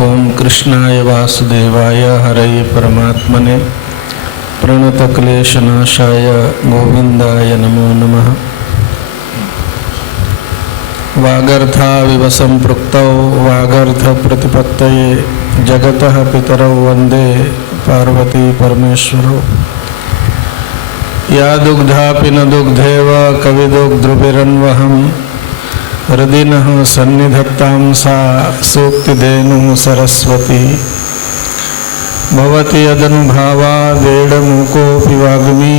ओम कृष्णाय वासुदेवाय हरये परमात्मने प्रणतक्लेशनाशाय गोविंदाय नमो नमः। वागर्थाविव संपृक्तौ वागर्थप्रतिपत्तये जगतः पितरौ वन्दे पार्वती परमेश्वरौ। या दुग्धापि न दुग्धेव कविदुग्धृभिरन्वहम् हृदिनः सन्निधत्तां सा सूक्तिधेनुः सरस्वती। भवति यदनुभावादेडमूकोऽपि वाग्मी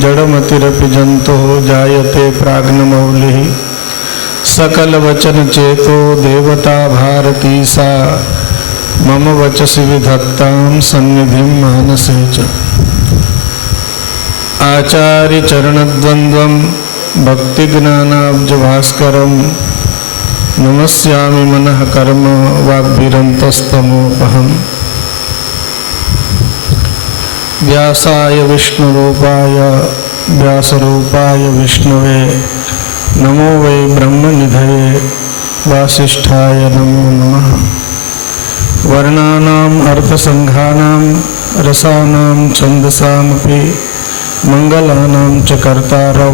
जडमतिरपि जन्तुः जायते प्राज्ञमौलिः। सकलवचनचेतो देवता भारती सा मम वचसि विधत्तां सन्निधिं मानसे च। आचार्यचरणद्वन्द्वं भक्तिज्ञानाब्जभास्करं नमस्यामि मनः कर्म वाग्भिरन्तस्तमोपहम्। व्यासाय विष्णुरूपाय व्यासरूपाय विष्णवे नमो वै ब्रह्मनिधये वासिष्ठाय नमो नमः। वर्णानाम् अर्थसङ्घानां रसानां छन्दसामपि मंगलानां च कर्तारौ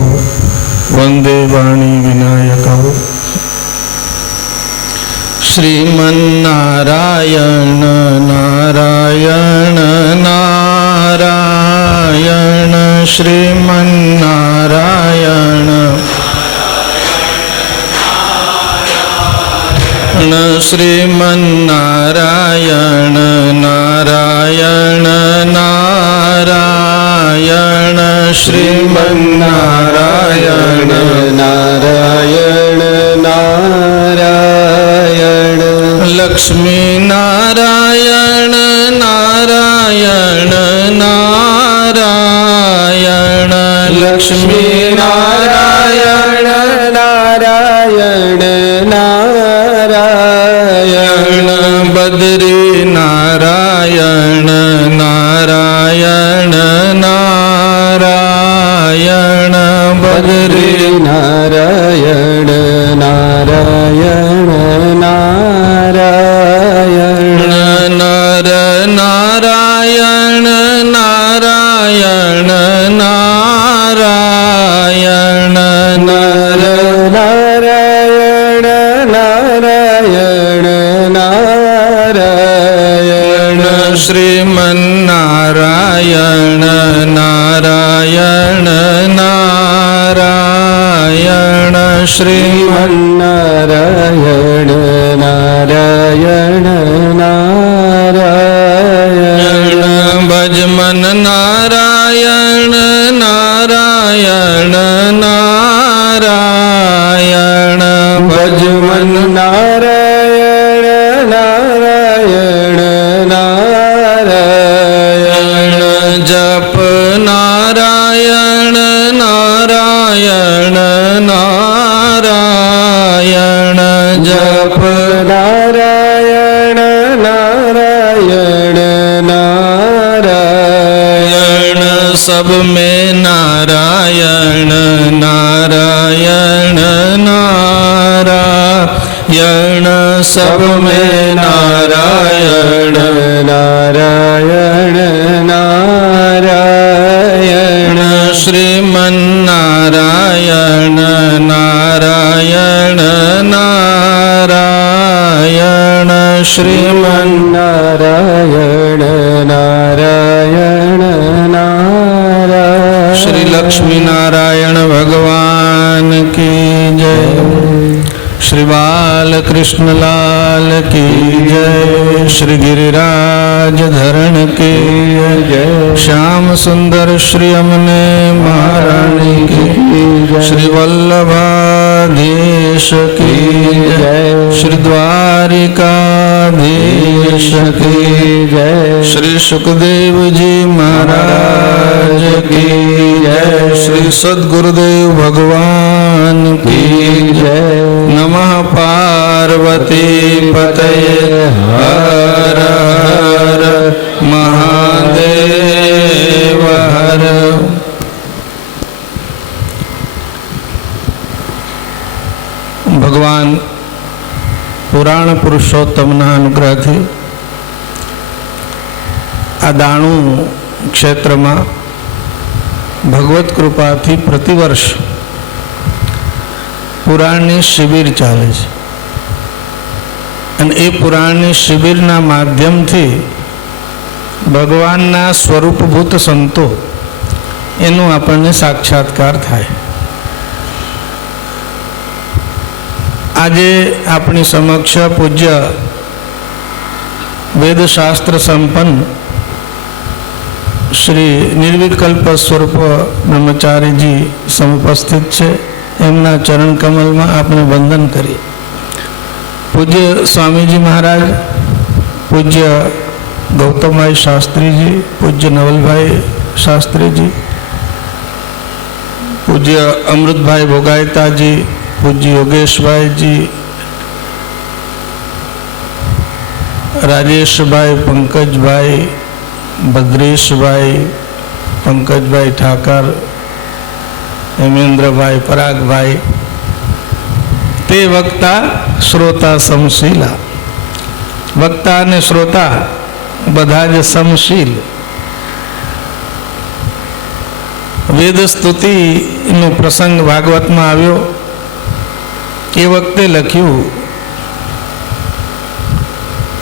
वन्दे वाणी विनायकौ। श्रीमन्नारायण नारायण नारायण श्रीमन्नारायण श्रीमन्नारायण नारायण नारायण श्रीमन्नारायण नारायण नारायण लक्ष्मी नारायण नारायण नारायण लक्ष्मी नारायण नारायण नारायण बद्री नारायण नारायण नारायण बद्री नारायण नारायण नारायण नर नारायण नारायण नारायण नर नारायण नारायण नारायण श्रीमन्नारायण नारायण नारायण श्रीमन्नारायण नारायण नारायण भजमन नारायण नारायण नारायण भजमन नारायण नारायण नारायण जप नारायण नारायण नारायण जप नारायण नारायण नारायण सब में नारायण नारायण नारायण सब में नारायण नारायण नारायण श्रीमन्नारायण नारायण नारायण श्रीमन्नारायण नारायण नारायण श्री लक्ष्मी नारायण भगवान की जय। श्री बालकृष्ण लाल की जय। श्री गिरिराज धरण की जय। श्याम सुंदर श्री अमने महारानी की जय। श्री वल्लभाधीश की जय। श्री द्वारिकाधीश की जय। श्री सुखदेव जी महाराज की जय। श्री सद्गुरुदेव भगवान की जय। नमः पार्वती पतये हर हर महादेव हर। भगवान पुराण पुरुषोत्तमના અનુગ્રહથી આ દાણું ક્ષેત્રમાં ભગવત કૃપાથી પ્રતિવર્ષ પુરાણની શિબિર ચાલે છે અને એ પુરાણની શિબિરના માધ્યમથી ભગવાનના સ્વરૂપભૂત સંતો એનું આપણને સાક્ષાત્કાર થાય. આજે આપણી સમક્ષ પૂજ્ય વેદશાસ્ત્ર સંપન્ન શ્રી નિર્વિકલ્પ સ્વરૂપ બ્રહ્મચારીજી સમુપસ્થિત છે. એમના ચરણ કમલમાં આપણે વંદન કરીએ. પૂજ્ય સ્વામીજી મહારાજ, પૂજ્ય ગૌતમભાઈ શાસ્ત્રીજી, પૂજ્ય નવલભાઈ શાસ્ત્રીજી, પૂજ્ય અમૃતભાઈ ભોગાયતાજી, પૂજ્ય યોગેશભાઈજી, રાજેશભાઈ, પંકજભાઈ, ભદ્રેશભાઈ, પંકજભાઈ ઠાકર, હેમેન્દ્રભાઈ, પરાગભાઈ, તે વક્તા શ્રોતા સમશીલા. વક્તા અને શ્રોતા બધા જ સમશીલ. વેદ સ્તુતિનો પ્રસંગ ભાગવતમાં આવ્યો. એ વખતે લખ્યું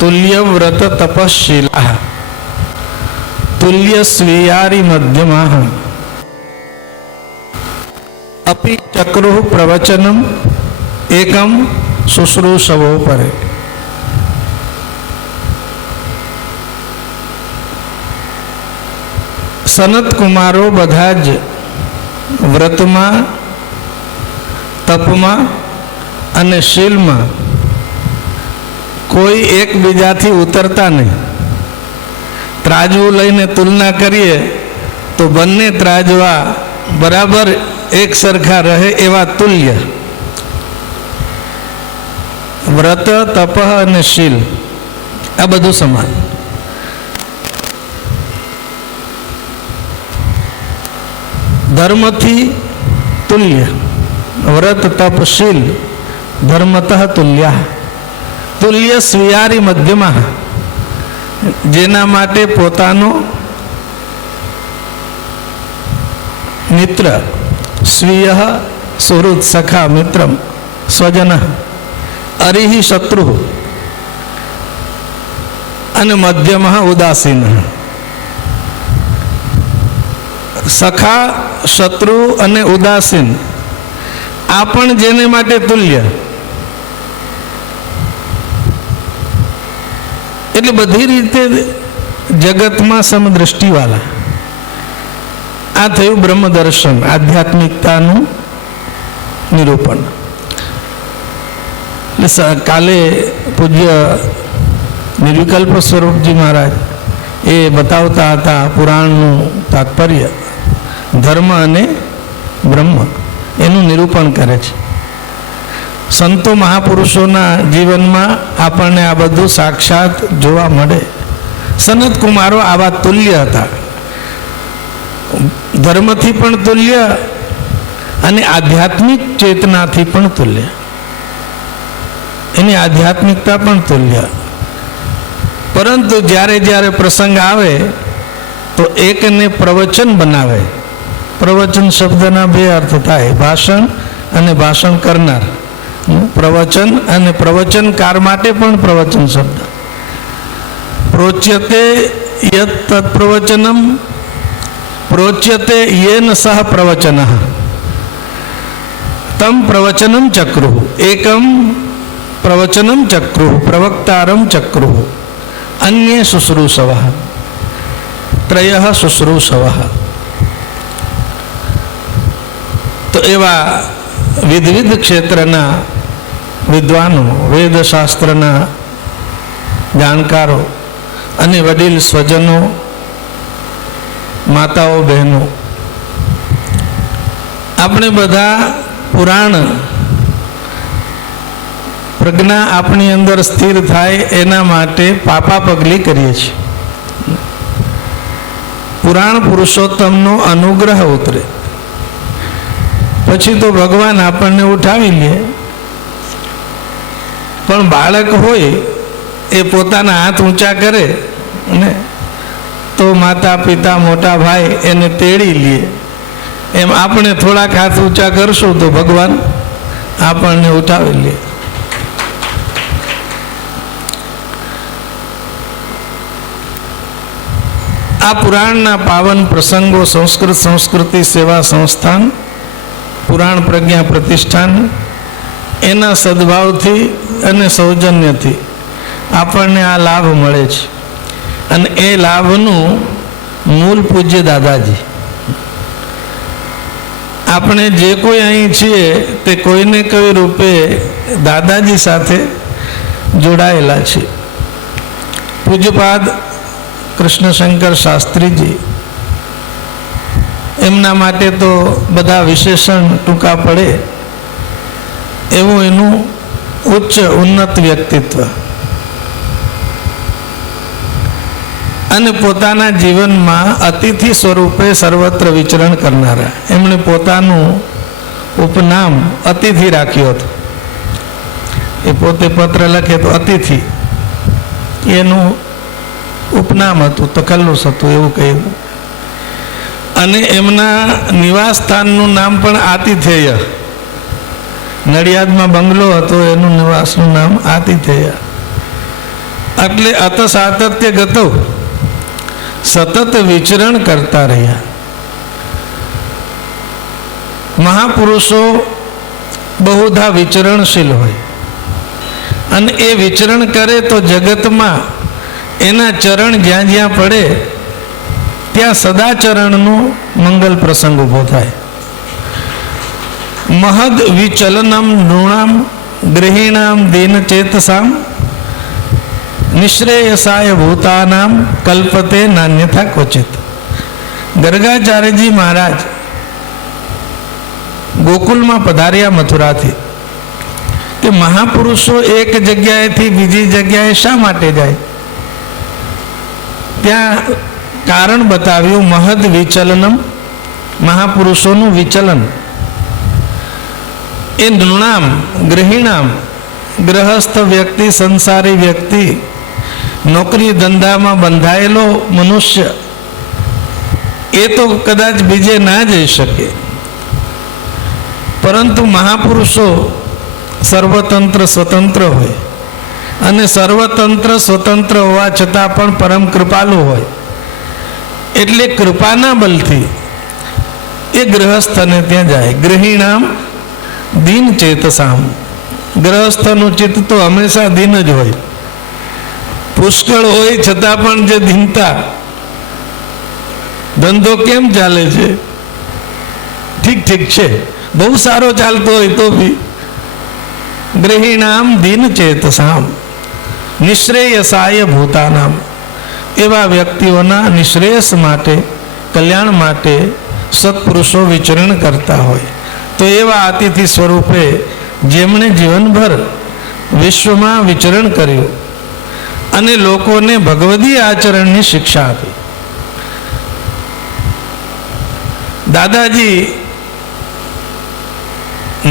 તુલ્ય વ્રત તપશીલા તુલ્ય સ્વીયારી મધ્યમાહ અપિ ચક્રુ પ્રવચનમ એકમ શુશ્રૂષવો પરે. સનત કુમારો બધા જ વ્રતમાં, તપમાં અને શીલમાં કોઈ એકબીજાથી ઉતરતા નહીં. ત્રાજવું લઈને તુલના કરીએ તો બંને ત્રાજવા બરાબર એક સરખા રહે એવા તુલ્ય. વ્રત, તપ અને શીલ આ બધું સમાન. ધર્મથી તુલ્ય. વ્રત, તપ, શીલ ધર્મતઃ તુલ્યા. તુલ્ય સ્વીયારી મધ્યમાં, જેના માટે પોતાનો મિત્ર, સ્વીય સુહૃદ સખા મિત્રમ સ્વજન, અરિહિ શત્રુ અને મધ્યમ ઉદાસીન. સખા, શત્રુ અને ઉદાસીન આ પણ જેને માટે તુલ્ય. એટલે બધી રીતે જગતમાં સમદ્રષ્ટિવાળા. આ થયું બ્રહ્મ દર્શન, આધ્યાત્મિકતાનું નિરૂપણ. કાલે પૂજ્ય નિર્વિકલ્પ સ્વરૂપજી મહારાજ એ બતાવતા હતા પુરાણનું તાત્પર્ય, ધર્મ અને બ્રહ્મ એનું નિરૂપણ કરે છે. સંતો મહાપુરુષોના જીવનમાં આપણને આ બધું સાક્ષાત જોવા મળે. સનત કુમારો આવા તુલ્ય હતા. ધર્મથી પણ તુલ્ય અને આધ્યાત્મિક ચેતનાથી પણ તુલ્ય. એની આધ્યાત્મિકતા પણ તુલ્ય. પરંતુ જ્યારે જ્યારે પ્રસંગ આવે તો એકને પ્રવચન બનાવે. પ્રવચન શબ્દના બે અર્થ થાય, ભાષણ અને ભાષણ કરનાર. પ્રવચન અને પ્રવચનકાર માટે પણ પ્રવચન શબ્દ. પ્રોચ્યતે યત તત્ પ્રવચનમ પ્રોચ્યતે યેન સહ પ્રવચનઃ તમ પ્રવચનમ ચક્રુઃ એકમ પ્રવચનમ ચક્રુઃ પ્રવક્તારમ ચક્રુઃ અન્યે શુશ્રૂષવઃ ત્રયઃ શુશ્રૂષવઃ. તો એવા વિવિધ ક્ષેત્રના વિદ્વાનો, વેદશાસ્ત્રના જાણકારો અને વડીલ સ્વજનો, માતાઓ, બહેનો, આપણે બધા પુરાણ પ્રજ્ઞા આપણી અંદર સ્થિર થાય એના માટે પાપા પગલી કરીએ છીએ. પુરાણ પુરુષોત્તમનો અનુગ્રહ ઉતરે પછી તો ભગવાન આપણને ઉઠાવી લે. પણ બાળક હોય એ પોતાના હાથ ઊંચા કરે ને તો તો માતા પિતા મોટા ભાઈ એને તેડી લે, એમ આપણે થોડાક હાથ ઊંચા કરશું તો ભગવાન આપણને ઉઠાવી લે. આ પુરાણના પાવન પ્રસંગો સંસ્કૃત સંસ્કૃતિ સેવા સંસ્થાન પુરાણ પ્રજ્ઞા પ્રતિષ્ઠાન એના સદભાવથી અને સૌજન્યથી આપણને આ લાભ મળે છે. અને એ લાભનું મૂળ પૂજ્ય દાદાજી. આપણે જે કોઈ અહીં છીએ તે કોઈને કોઈ રૂપે દાદાજી સાથે જોડાયેલા છે. પૂજ્યપાદ કૃષ્ણશંકર શાસ્ત્રીજી, એમના માટે તો બધા વિશેષણ ટૂંકા પડે એવું એનું ઉચ્ચ ઉન્નત વ્યક્તિત્વ અને પોતાના જીવનમાં અતિથિ સ્વરૂપે સર્વત્ર વિચરણ કરનારા. એમણે પોતાનું ઉપનામ અતિથિ રાખ્યું હતું. એ પોતે પત્ર લખે તો અતિથિ એનું ઉપનામ હતું, તખલ્લુસ હતું એવું કહ્યું. અને એમના નિવાસ સ્થાનનું નામ પણ આતિથેય. નડિયાદમાં બંગલો હતો, એનું નિવાસનું નામ આતિથેય. એટલે અત સાતત્ય ગતો, સતત વિચરણ કરતા રહ્યા. મહાપુરુષો બહુધા વિચરણશીલ હોય અને એ વિચરણ કરે તો જગતમાં એના ચરણ જ્યાં જ્યાં પડે ત્યાં સદાચરણનો મંગલ પ્રસંગ ઊભો થાય. મહદ વિચલનમ નૃણામ ગૃહિણામ દીન ચેતસામ નિશ્રેયસાય ભૂતાનામ કલ્પતે નાન્યથા ક્વચિત. ગર્ગાચાર્યજી મહારાજ ગોકુલમાં પધાર્યા મથુરાથી, કે મહાપુરુષો એક જગ્યાએથી બીજી જગ્યાએ શા માટે જાય? ત્યાં કારણ બતાવ્યું. મહદ વિચલનમ, મહાપુરુષોનું વિચલન. એ નૃણામ ગૃહિણામ, ગ્રહસ્થ વ્યક્તિ, સંસારી વ્યક્તિ, નોકરી ધંધામાં બંધાયેલો મનુષ્ય, એ તો કદાચ બીજે ના જઈ શકે, પરંતુ મહાપુરુષો સર્વતંત્ર સ્વતંત્ર હોય અને સર્વતંત્ર સ્વતંત્ર હોવા છતાં પણ પરમ કૃપાલુ હોય. એટલે કૃપાના બલથી એ ગ્રહસ્થને ત્યાં જાય. ગૃહિણામ દીન ચેતસામ, ગ્રહસ્થનું ચિત્ત તો હંમેશા દીન જ હોય. પુષ્કળ હોય છતાં પણ જે દીનતા, ધંધો કેમ ચાલે છે? ઠીક ઠીક છે, બહુ સારો ચાલતો હોય તો બી. ગૃહિણામ દીન ચેતસામ નિશ્રેયસાય ભૂતાનામ, એવા વ્યક્તિઓના નિશ્રેયસ માટે, કલ્યાણ માટે સત્પુરુષો વિચરણ કરતા હોય. તો એવા અતિથિ સ્વરૂપે જેમણે જીવનભર વિશ્વમાં વિચરણ કર્યું અને લોકોને ભગવદી આચરણની શિક્ષા આપી. દાદાજી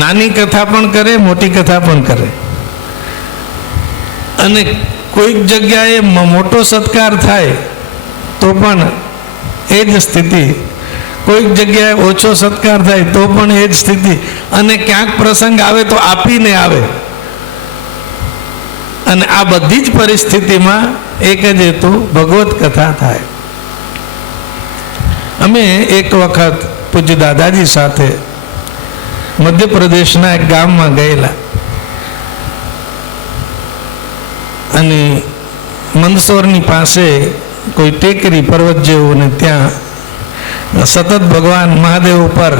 નાની કથા પણ કરે, મોટી કથા પણ કરે. અને કોઈક જગ્યાએ મોટો સત્કાર થાય તો પણ એ જ સ્થિતિ, કોઈક જગ્યાએ ઓછો સત્કાર થાય તો પણ એ જ સ્થિતિ. અને ક્યાંક પ્રસંગ આવે તો આપીને આવે. અને આ બધી જ પરિસ્થિતિમાં એક જ હેતુ, ભગવત કથા થાય. અમે એક વખત પૂજ્ય દાદાજી સાથે મધ્યપ્રદેશના એક ગામમાં ગયેલા અને મંદસોરની પાસે કોઈ ટેકરી પર્વત જેવું, ને ત્યાં સતત ભગવાન મહાદેવ ઉપર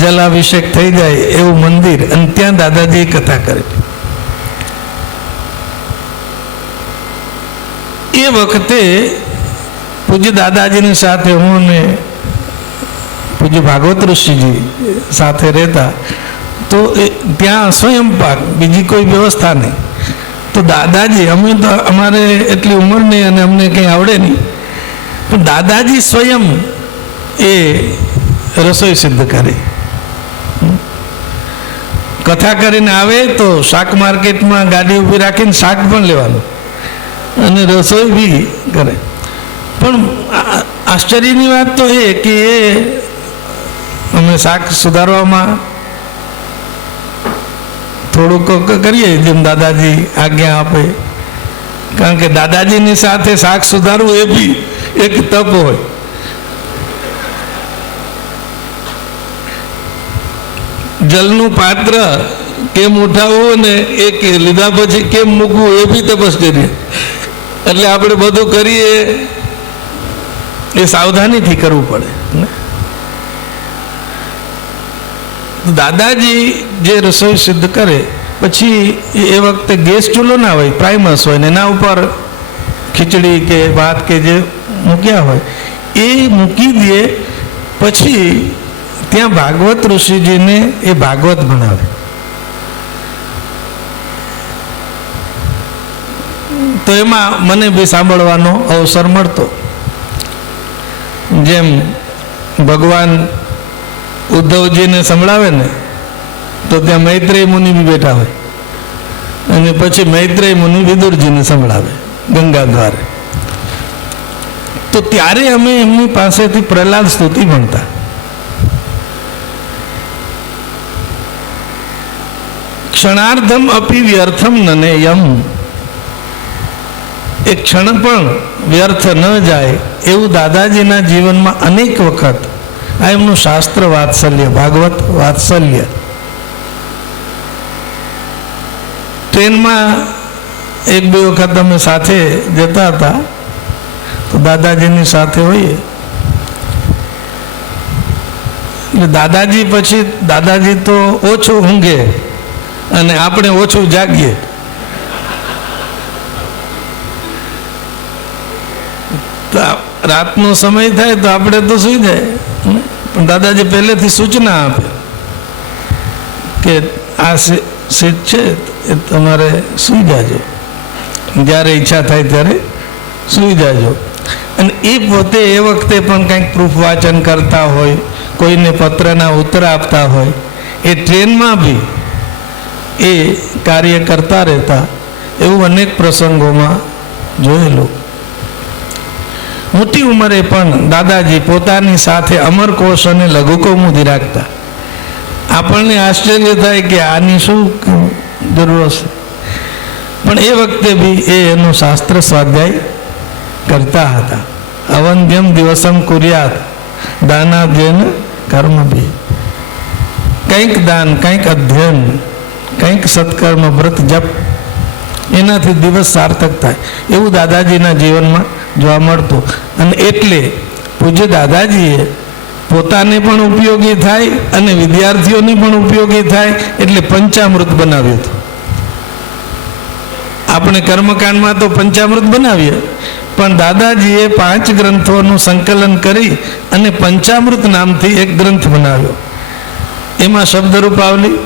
જલાભિષેક થઈ જાય એવું મંદિર, અને ત્યાં દાદાજી કથા કરે. એ વખતે પૂજ્ય દાદાજીની સાથે હું ને પૂજ્ય ભાગવત ઋષિજી સાથે રહેતા. તો ત્યાં સ્વયંપાક, બીજી કોઈ વ્યવસ્થા નહીં. તો દાદાજી, અમે તો અમારે એટલી ઉંમર નહીં અને અમને કંઈ આવડે નહીં, પણ દાદાજી સ્વયં એ રસોઈ સિદ્ધ કરે. કથા કરીને આવે તો શાક માર્કેટમાં ગાડી ઊભી રાખીને શાક પણ લેવાનું અને રસોઈ બી કરે. પણ આશ્ચર્યની વાત તો એ કે અમે શાક સુધારવામાં થોડુંક કરીએ જેમ દાદાજી આજ્ઞા આપે, કારણ કે દાદાજીની સાથે શાક સુધારવું એ બી એક તપ હોય. જલનું પાત્ર કેમ ઉઠાવવું ને એ લીધા પછી કેમ મૂકવું એ બી તપશ્ચર્ય. એટલે આપણે બધું કરીએ એ સાવધાનીથી કરવું પડે. દાદાજી જે રસોઈ સિદ્ધ કરે પછી એ વખતે ગેસ ચૂલો ના હોય, પ્રાઇમસ હોય ને એના ઉપર ખીચડી કે ભાત કે જે મૂક્યા હોય એ મૂકી દે. પછી ત્યાં ભાગવત ઋષિજીને એ ભાગવત ભણાવે. તો એમાં મને બી સાંભળવાનો અવસર મળતો. જેમ ભગવાન ઉદ્ધવજીને સંભળાવે ને તો ત્યાં મૈત્રેય મુનિ બી બેઠા હોય, અને પછી મૈત્રેય મુનિ વિદુરજીને સંભળાવે ગંગા દ્વારે. તો ત્યારે અમે એમની પાસેથી પ્રહલાદ સ્તુતિ ભણતા. ક્ષણાર્ધમ અપી વ્યર્થમ નનેયમ, એક ક્ષણ પણ વ્યર્થ ન જાય એવું દાદાજીના જીવનમાં અનેક વખત આ એમનું શાસ્ત્ર વાત્સલ્ય, ભાગવત વાત્સલ્ય. ટ્રેનમાં એક બે વખત અમે સાથે જતા હતા તો દાદાજીની સાથે હોઈએ એટલે દાદાજી પછી દાદાજી તો ઓછું ઊંઘે અને આપણે ઓછું જાગીએ. રાતનો સમય થાય તો આપણે તો સૂઈ જાય, પણ દાદાજી પહેલેથી સૂચના આપે કે આ સીટ છે એ તમારે સૂઈ જાજો, જ્યારે ઈચ્છા થાય ત્યારે સૂઈ જાજો. અને એ પોતે એ વખતે પણ કંઈક પ્રૂફ વાંચન કરતા હોય, કોઈને પત્રના ઉત્તર આપતા હોય, એ ટ્રેનમાં બી એ કાર્ય કરતા રહેતા. એવું અનેક પ્રસંગોમાં જોયેલું. મોટી ઉંમરે પણ દાદાજી પોતાની સાથે અમરકોશ અને લઘુકૌમુદી રાખતા. આપણને આશ્ચર્ય થાય કે આની શું જરૂર હશે, પણ એ વખતે બી એ એનું શાસ્ત્ર સ્વાધ્યાય કરતા હતા. અવંધ્યમ દિવસમ કુર્યાત દાનાધ્યન કર્મ બી. કંઈક દાન, કંઈક અધ્યયન, કંઈક સત્કર્મ, વ્રત, જપ, એનાથી દિવસ સાર્થક થાય એવું દાદાજીના જીવનમાં જોવા મળતું. અને એટલે પૂજ્ય દાદાજીએ પોતાને પણ ઉપયોગી થાય અને વિદ્યાર્થીઓને પણ ઉપયોગી થાય એટલે પંચામૃત બનાવ્યું હતું. આપણે કર્મકાંડમાં તો પંચામૃત બનાવીએ, પણ દાદાજીએ 5 ગ્રંથોનું સંકલન કરી અને પંચામૃત નામથી એક ગ્રંથ બનાવ્યો. એમાં શબ્દ રૂપાવલી,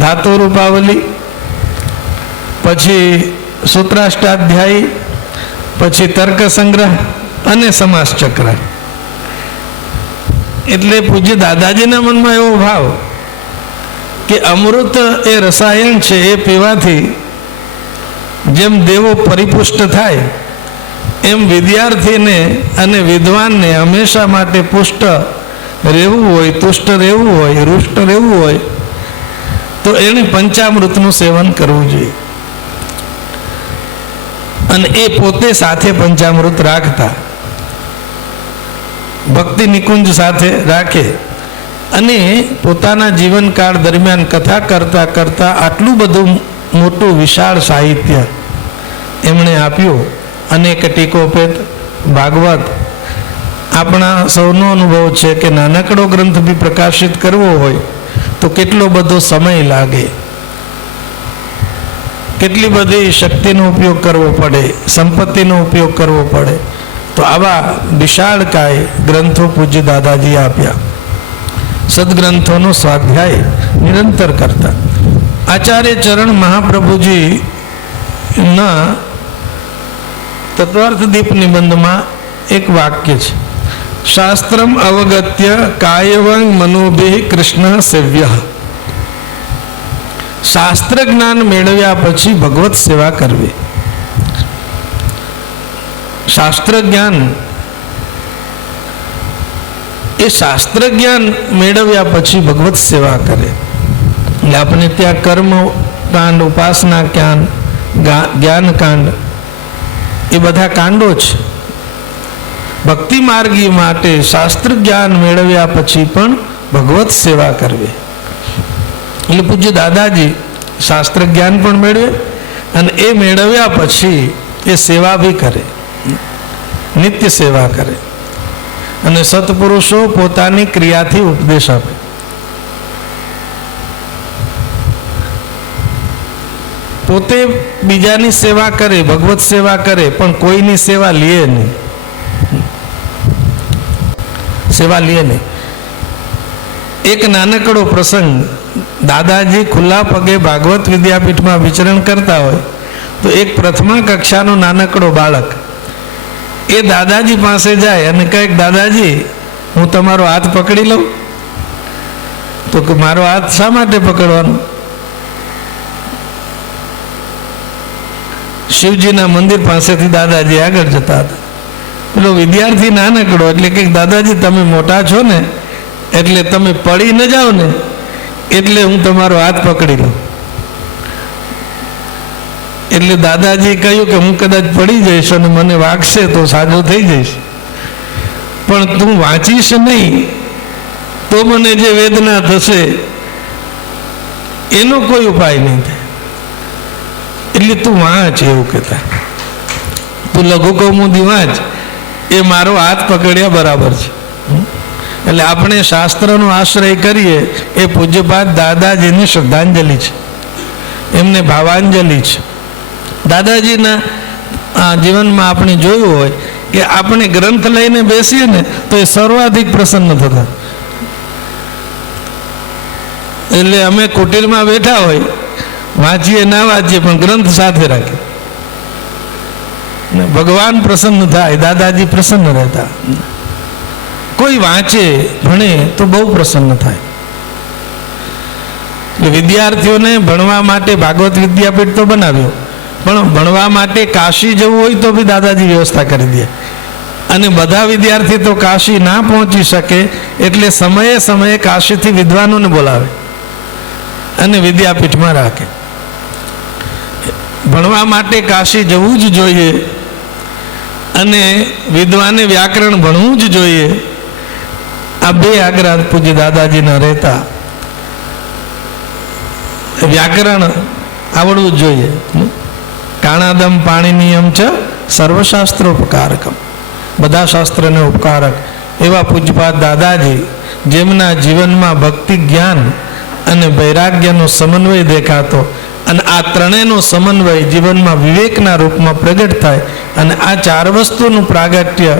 ધાતુ રૂપાવલી, પછી સૂત્રાષ્ટાધ્યાયી, પછી તર્ક સંગ્રહ અને સમાસ ચક્ર. એટલે પૂજ્ય દાદાજીના મનમાં એવો ભાવ કે અમૃત એ રસાયણ છે, એ પીવાથી જેમ દેવો પરિપુષ્ટ થાય એમ વિદ્યાર્થીને અને વિદ્વાનને હંમેશા માટે પુષ્ટ રહેવું હોય, તુષ્ટ રહેવું હોય, રૂષ્ટ રહેવું હોય તો એણે પંચામૃતનું સેવન કરવું જોઈએ. અને એ પોતે સાથે પંચામૃત રાખતા, ભક્તિ નિકુંજ સાથે રાખે અને પોતાના જીવનકાળ દરમિયાન કથા કરતા કરતા આટલું બધું મોટું વિશાળ સાહિત્ય એમણે આપ્યું. અનેક ટીકોપેત, ભાગવત. આપણા સૌનો અનુભવ છે કે નાનકડો ગ્રંથ બી પ્રકાશિત કરવો હોય તો કેટલો બધો સમય લાગે, કેટલી બધી શક્તિનો ઉપયોગ કરવો પડે, સંપત્તિનો ઉપયોગ કરવો પડે. તો આવા વિશાળકાય ગ્રંથો પૂજ્ય દાદાજી આપ્યા. સદગ્રંથોનો સ્વાધ્યાય નિરંતર કરતા. આચાર્ય ચરણ મહાપ્રભુજીના તત્વાર્થ દીપ નિબંધમાં એક વાક્ય છે, શાસ્ત્રમ અવગત્ય કાયવંગ મનોભિ કૃષ્ણ સેવ્ય. શાસ્ત્ર જ્ઞાન મેળવ્યા પછી ભગવત સેવા કરવી. શાસ્ત્ર જ્ઞાન, એ શાસ્ત્ર જ્ઞાન મેળવ્યા પછી ભગવત સેવા કરે. એટલે આપણે ત્યાં કર્મ કાંડ, ઉપાસના કાંડ, જ્ઞાન કાંડ, એ બધા કાંડો છે. ભક્તિ માર્ગી માટે શાસ્ત્ર જ્ઞાન મેળવ્યા પછી પણ ભગવત સેવા કરવી. એટલે પૂજ્ય દાદાજી શાસ્ત્ર જ્ઞાન પણ મેળવે અને એ મેળવ્યા પછી એ સેવા બી કરે, નિત્ય સેવા કરે. અને સત્પુરુષો પોતાની ક્રિયાથી ઉપદેશ આપે. પોતે બીજાની સેવા કરે, ભગવત સેવા કરે, પણ કોઈની સેવા લે નહીં, સેવા લે નહીં. એક નાનકડો પ્રસંગ, દાદાજી ખુલ્લા પગે ભાગવત વિદ્યાપીઠમાં વિચરણ કરતા હોય તો એક પ્રથમા કક્ષાનો નાનકડો બાળક એ દાદાજી પાસે જાય અને કહે, દાદાજી હું તમારો હાથ પકડી લઉં. તો કે મારો હાથ શા માટે પકડવાનો? શિવજીના મંદિર પાસેથી દાદાજી આગળ જતા હતા. પેલો વિદ્યાર્થી નાનકડો એટલે કે દાદાજી તમે મોટા છો ને, એટલે તમે પડી ન જાઓ ને, એટલે હું તમારો હાથ પકડી લઉં. એટલે દાદાજી કહ્યું કે હું કદાચ પડી જઈશ અને મને વાગશે તો સાજો થઈ જઈશ, પણ તું વાંચીશ નહીં તો મને જે વેદના થશે એનો કોઈ ઉપાય નહીં થાય. એટલે તું વાંચ, એવું કહેતા. તું લઘુ કૌમુદી વાંચ, એ મારો હાથ પકડ્યા બરાબર છે. એટલે આપણે શાસ્ત્રનો આશ્રય કરીએ એ પૂજ્યપાદ દાદાજીની શ્રદ્ધાંજલિ છે, એમને ભાવાંજલિ છે. દાદાજીના જીવનમાં આપણે જોયું હોય કે આપણે ગ્રંથ લઈને બેસીએ ને તો એ સર્વાધિક પ્રસન્ન થતા. એટલે અમે કુટીરમાં બેઠા હોય, વાંચીએ ના વાંચીએ પણ ગ્રંથ સાથે રાખીએ. ભગવાન પ્રસન્ન થાય, દાદાજી પ્રસન્ન રહેતા. કોઈ વાંચે ભણે તો બહુ પ્રસન્ન થાય. વિદ્યાર્થીઓને ભણવા માટે ભાગવત વિદ્યાપીઠ તો બનાવ્યો, પણ ભણવા માટે કાશી જવું હોય તો બી દાદાજી વ્યવસ્થા કરી દે. અને બધા વિદ્યાર્થી તો કાશી ના પહોંચી શકે એટલે સમયે સમયે કાશીથી વિદ્વાનોને બોલાવે અને વિદ્યાપીઠમાં રાખે. ભણવા માટે કાશી જવું જ જોઈએ અને વિદ્વાને વ્યાકરણ ભણવું જ જોઈએ. આ બે આગ્રહ પૂજ્ય દાદાજીના રહેતા. વ્યાકરણ આવડવું જ જોઈએ. કાણાદમ પાણીનિયમ છે સર્વશાસ્ત્રોપકારકમ, બધા શાસ્ત્રને ઉપકારક એવા પૂજ્યપાદ દાદાજી, જેમના જીવનમાં ભક્તિ, જ્ઞાન અને વૈરાગ્યનો સમન્વય દેખાતો, અને આ ત્રણેયનો સમન્વય જીવનમાં વિવેકના રૂપમાં પ્રગટ થાય અને આ ચાર વસ્તુનું પ્રાગટ્ય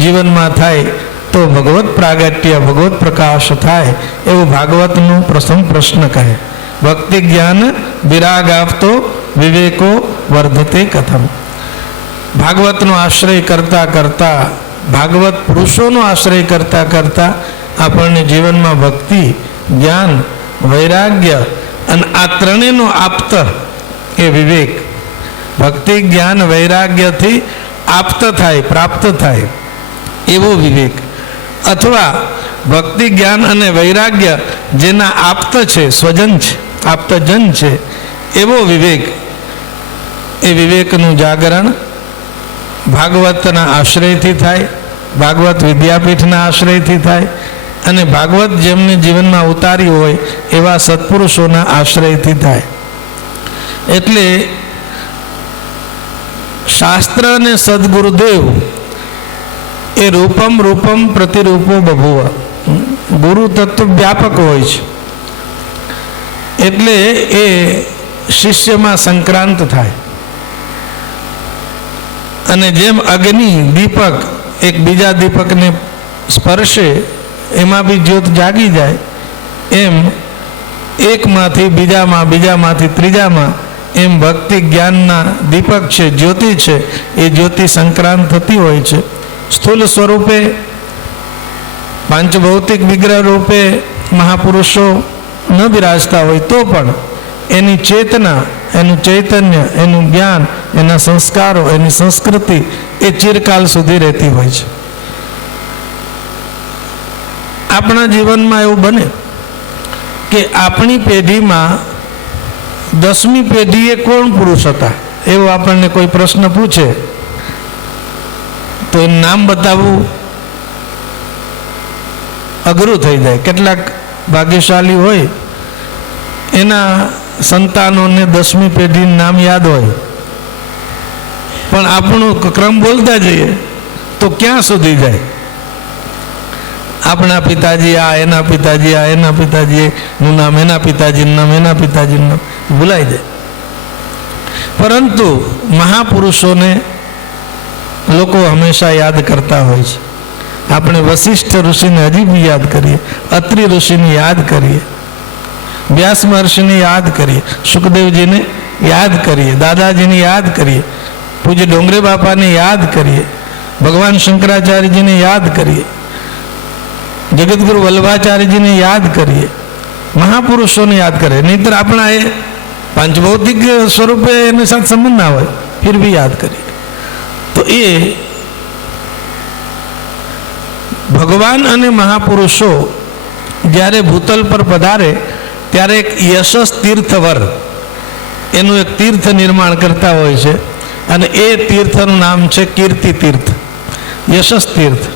જીવનમાં થાય તો ભગવત પ્રાગટ્ય, ભગવત પ્રકાશ થાય. એવું ભાગવતનો પ્રથમ પ્રશ્ન કહે. ભક્તિ જ્ઞાન વિરાગ આપતો વિવેકો વર્ધતે કથમ. ભાગવતનો આશ્રય કરતા કરતા, ભાગવત પુરુષોનો આશ્રય કરતા કરતા આપણને જીવનમાં ભક્તિ, જ્ઞાન, વૈરાગ્ય અને આ ત્રણેયનો આપ્ત એ વિવેક, ભક્તિ, જ્ઞાન, વૈરાગ્યથી આપ્ત થાય, પ્રાપ્ત થાય એવો વિવેક, અથવા ભક્તિ, જ્ઞાન અને વૈરાગ્ય જેના આપ્ત છે, સ્વજન છે, આપ્તજન છે એવો વિવેક. એ વિવેકનું જાગરણ ભાગવતના આશ્રયથી થાય, ભાગવત વિદ્યાપીઠના આશ્રયથી થાય અને ભાગવત જેમને જીવનમાં ઉતાર્યું હોય એવા સત્પુરુષોના આશ્રયથી થાય. એટલે શાસ્ત્ર અને સદગુરુદેવ એ રૂપમ રૂપમ પ્રતિરૂપો બભુવ. ગુરુ તત્વ વ્યાપક હોય છે એટલે એ શિષ્યમાં સંક્રાંત થાય. અને જેમ અગ્નિ, દીપક એક બીજા દીપકને સ્પર્શે એમાં બી જ્યોત જાગી જાય, એમ એકમાંથી બીજામાં, બીજામાંથી ત્રીજામાં, એમ ભક્તિ જ્ઞાનના દીપક છે, જ્યોતિ છે, એ જ્યોતિ સંક્રાંત થતી હોય છે. સ્થૂલ સ્વરૂપે પાંચભૌતિક વિગ્રહ રૂપે મહાપુરુષો ન બિરાજતા હોય તો પણ એની ચેતના, એનું ચૈતન્ય, એનું જ્ઞાન, એના સંસ્કારો, એની સંસ્કૃતિ એ ચિરકાલ સુધી રહેતી હોય છે. આપણા જીવનમાં એવું બને કે આપણી પેઢીમાં 10મી પેઢીએ કોણ પુરુષ હતા એવો આપણને કોઈ પ્રશ્ન પૂછે તો એનું નામ બતાવવું અઘરું થઈ જાય. કેટલાક ભાગ્યશાળી હોય એના સંતાનોને 10મી પેઢીનું નામ યાદ હોય, પણ આપણું ક્રમ બોલતા જઈએ તો ક્યાં સુધી જાય? આપણા પિતાજી આ, એના પિતાજી આ, એના પિતાજીનું નામ, એના પિતાજીનું નામ, એના પિતાજીનું નામ ભૂલાઈ જાય. પરંતુ મહાપુરુષોને લોકો હંમેશા યાદ કરતા હોય છે. આપણે વશિષ્ઠ ઋષિને હજી બી યાદ કરીએ, અત્રિ ઋષિને યાદ કરીએ, વ્યાસ મહર્ષિને યાદ કરીએ, સુખદેવજીને યાદ કરીએ, દાદાજીને યાદ કરીએ, પૂજ્ય ડોંગરે બાપાને યાદ કરીએ, ભગવાન શંકરાચાર્યજીને યાદ કરીએ, જગતગુરુ વલ્લભાચાર્યજીને યાદ કરીએ, મહાપુરુષોને યાદ કરીએ. નહીંતર આપણા એ પાંચભૌતિક સ્વરૂપે એની સાથે સંબંધ ના હોય, ફિર બી યાદ કરીએ. તો એ ભગવાન અને મહાપુરુષો જ્યારે ભૂતલ પર પધારે ત્યારે એક યશસ તીર્થવર એનું એક તીર્થ નિર્માણ કરતા હોય છે, અને એ તીર્થનું નામ છે કીર્તિ તીર્થ, યશસ તીર્થ.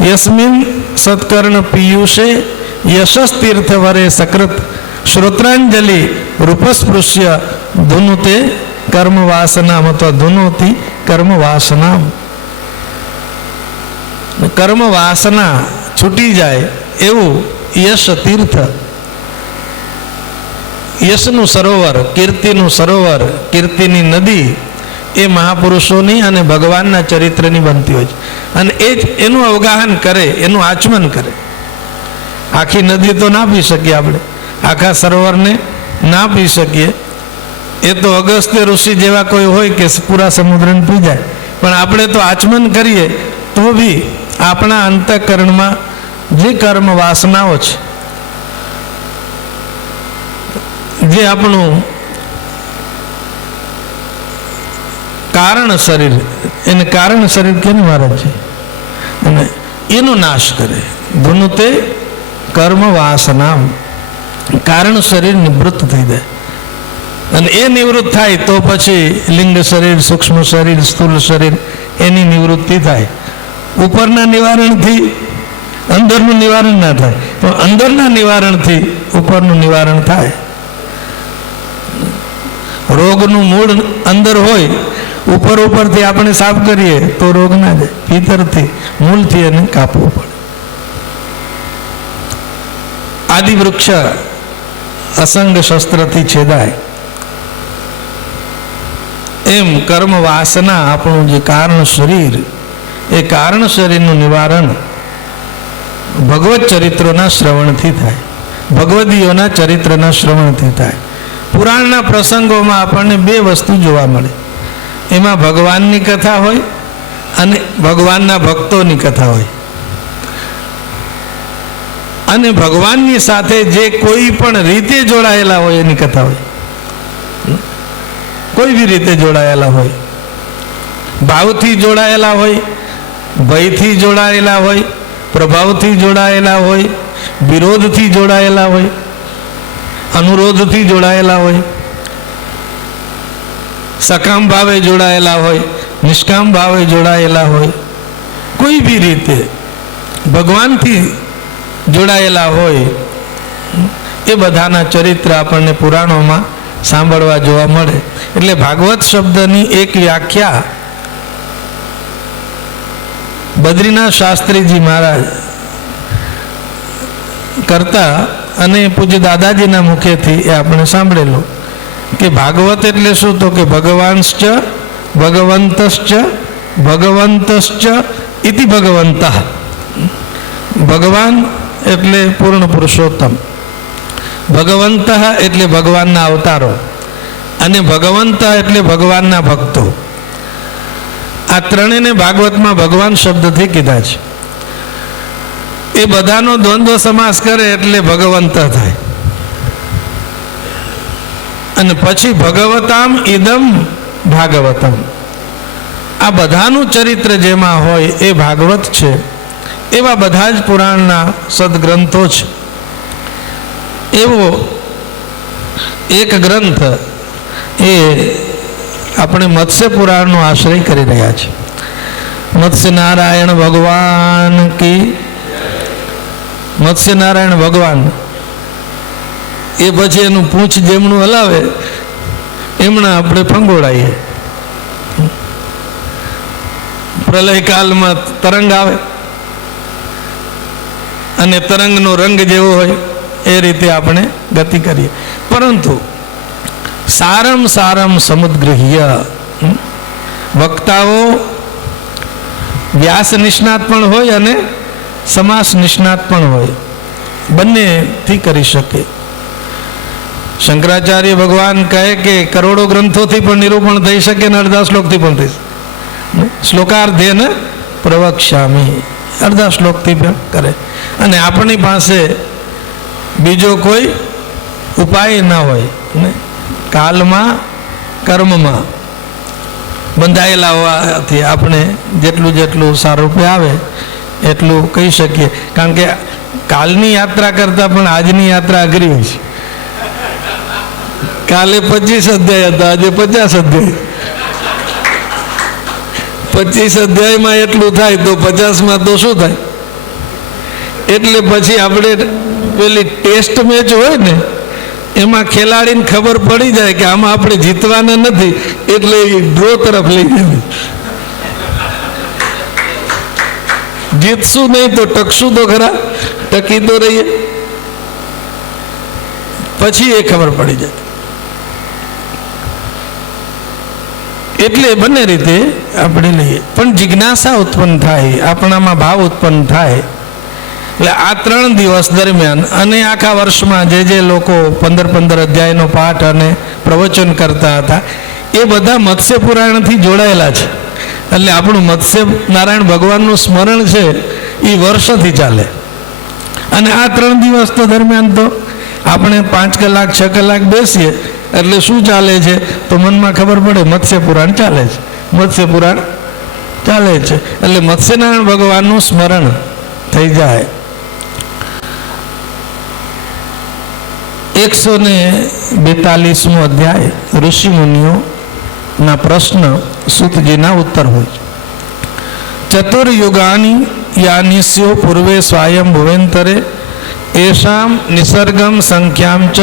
યસ્મિન સત્કર્ણ પિયુષે યશસ તીર્થવરે સકૃત શ્રોત્રાંજલિ રૂપસ્પૃશ્ય ધુનુતે કર્મ વાસનામ અથવા ધુનોતી કર્મ વાસનામ. કર્મ વાસના છૂટી જાય એવું યશ તીર્થ, યશનું સરોવર, કીર્તિનું સરોવર, કીર્તિની નદી એ મહાપુરુષોની અને ભગવાનના ચરિત્રની બનતી હોય છે. અને એ જ એનું અવગાહન કરે, એનું આચમન કરે. આખી નદી તો ના પી શકીએ આપણે, આખા સરોવરને ના પી શકીએ. એ તો અગસ્ત્ય ઋષિ જેવા કોઈ હોય કે પૂરા સમુદ્રને પી જાય, પણ આપણે તો આચમન કરીએ તો બી આપણા અંતઃકરણમાં જે કર્મ વાસનાઓ છે, જે આપણું કારણ શરીર, એને કારણ શરીર કેમ મહારાજ છે, અને એનો નાશ કરે. ધુનુતે કર્મ વાસના, કારણ શરીર નિવૃત્ત થઈ જાય. અને એ નિવૃત્ત થાય તો પછી લિંગ શરીર, સૂક્ષ્મ શરીર, સ્થૂળ શરીર એની નિવૃત્તિ થાય. ઉપરના નિવારણથી અંદરનું નિવારણ ના થાય, પણ અંદરના નિવારણથી ઉપરનું નિવારણ થાય. રોગનું મૂળ અંદર હોય, ઉપર ઉપરથી આપણે સાફ કરીએ તો રોગ ના જાય, ભીતરથી મૂળથી એને કાપવું પડે. આદિ વૃક્ષ અસંગ શસ્ત્રથી છેદાય એમ કર્મ વાસના આપણું જે કારણ શરીર, એ કારણ શરીરનું નિવારણ ભગવત ચરિત્રોના શ્રવણથી થાય, ભગવદીઓના ચરિત્રના શ્રવણથી થાય. પુરાણના પ્રસંગોમાં આપણને બે વસ્તુ જોવા મળે. એમાં ભગવાનની કથા હોય અને ભગવાનના ભક્તોની કથા હોય. અને ભગવાનની સાથે જે કોઈ પણ રીતે જોડાયેલા હોય એની કથા હોય. કોઈ બી રીતે જોડાયેલા હોય, ભાવથી જોડાયેલા હોય, ભયથી જોડાયેલા હોય, પ્રભાવથી જોડાયેલા હોય, વિરોધથી જોડાયેલા હોય, અનુરોધથી જોડાયેલા હોય, સકામ ભાવે જોડાયેલા હોય, નિષ્કામ ભાવે જોડાયેલા હોય, કોઈ બી રીતે ભગવાનથી જોડાયેલા હોય, એ બધાના ચરિત્ર આપણને પુરાણોમાં સાંભળવા જોવા મળે. એટલે ભાગવત શબ્દની એક વ્યાખ્યા બદ્રીનાથ શાસ્ત્રીજી મહારાજ કરતા અને પૂજ્ય દાદાજીના મુખેથી એ આપણે સાંભળેલું કે ભાગવત એટલે શું, તો કે ભગવાંશ્ચ ભગવંતશ્ચ ભગવંતશ્ચ ઇતિ ભગવંત. ભગવાન એટલે પૂર્ણ પુરુષોત્તમ, ભગવંત એટલે ભગવાનના અવતારો, અને ભગવંત એટલે ભગવાનના ભક્તો. આ ત્રણેયને ભાગવતમાં ભગવાન શબ્દથી કીધા છે. એ બધાનો દ્વંદ્વ સમાસ કરે એટલે ભગવંત થાય. અને પછી ભગવતામ ઇદમ ભાગવતમ, આ બધાનું ચરિત્ર જેમાં હોય એ ભાગવત છે. એવા બધા જ પુરાણના સદગ્રંથો છે. એવો એક ગ્રંથ એ આપણે મત્સ્ય પુરાણનો આશ્રય કરી રહ્યા છે. મત્સ્ય નારાયણ ભગવાન કી. મત્સ્ય નારાયણ ભગવાન એ પછી એનું પૂંછ જેમનું હલાવે એમણા આપણે ફંગોળાઈએ. પ્રલય કાલમાં તરંગ આવે અને તરંગનો રંગ જેવો હોય એ રીતે આપણે ગતિ કરીએ. પરંતુ સારમ સારમ સમુદ્ગ્રહ્ય વક્તાઓ વ્યાસ નિષ્ણાત પણ હોય અને સમાસ નિષ્ણાત પણ હોય, બંનેથી કરી શકે. શંકરાચાર્ય ભગવાન કહે કે કરોડો ગ્રંથોથી પણ નિરૂપણ થઈ શકે ને અડધા શ્લોકથી પણ થઈ શકે. શ્લોકાર્ધેન પ્રવક્ષ્યામિ, અડધા શ્લોકથી પણ કરે. અને આપણી પાસે બીજો કોઈ ઉપાય ના હોય ને, કાલમાં કર્મમાં બંધાયેલા હોવાથી આપણે જેટલું સારૂપ્ય આવે એટલું કહી શકીએ. કારણ કે કાલની યાત્રા કરતાં પણ આજની યાત્રા અઘરી હોય છે. કાલે 25 અધ્યાય હતા, આજે 50 અધ્યાય. 25 અધ્યાયમાં એટલું થાય તો 50માં તો શું થાય? એટલે પછી આપણે પેલી ટેસ્ટ મેચ હોય ને એમાં ખેલાડીને ખબર પડી જાય કે આમાં આપણે જીતવાના નથી, એટલે ડ્રો તરફ લઈ જાય. જીતશું નહીં તો ટકશું તો ખરા, ટકી તો રહીએ. પછી એ ખબર પડી જાય. એટલે બંને રીતે આપણે લઈએ. પણ જિજ્ઞાસા ઉત્પન્ન થાય, આપણામાં ભાવ ઉત્પન્ન થાય. એટલે આ 3 દિવસ દરમિયાન અને આખા વર્ષમાં જે લોકો 15 અધ્યાયનો પાઠ અને પ્રવચન કરતા હતા એ બધા મત્સ્ય પુરાણથી જોડાયેલા છે. એટલે આપણું મત્સ્ય નારાયણ ભગવાનનું સ્મરણ છે એ વર્ષોથી ચાલે. અને આ 3 દિવસ તો દરમિયાન તો આપણે 5 કલાક 6 કલાક બેસીએ એટલે શું ચાલે છે તો મનમાં ખબર પડે, મત્સ્ય પુરાણ ચાલે છે, મત્સ્ય પુરાણ ચાલે છે. એટલે મત્સ્યનારાયણ ભગવાનનું સ્મરણ થઈ જાય. 142મો અધ્યાય ઋષિ મુનિઓના પ્રશ્ન સૂતજીના ઉત્તર હોય. ચતુર્યુગાની યાનિસ્યો પૂર્વે સ્વાયં ભુવેન્તરે એષામ નિસર્ગમ સંખ્યામ ચ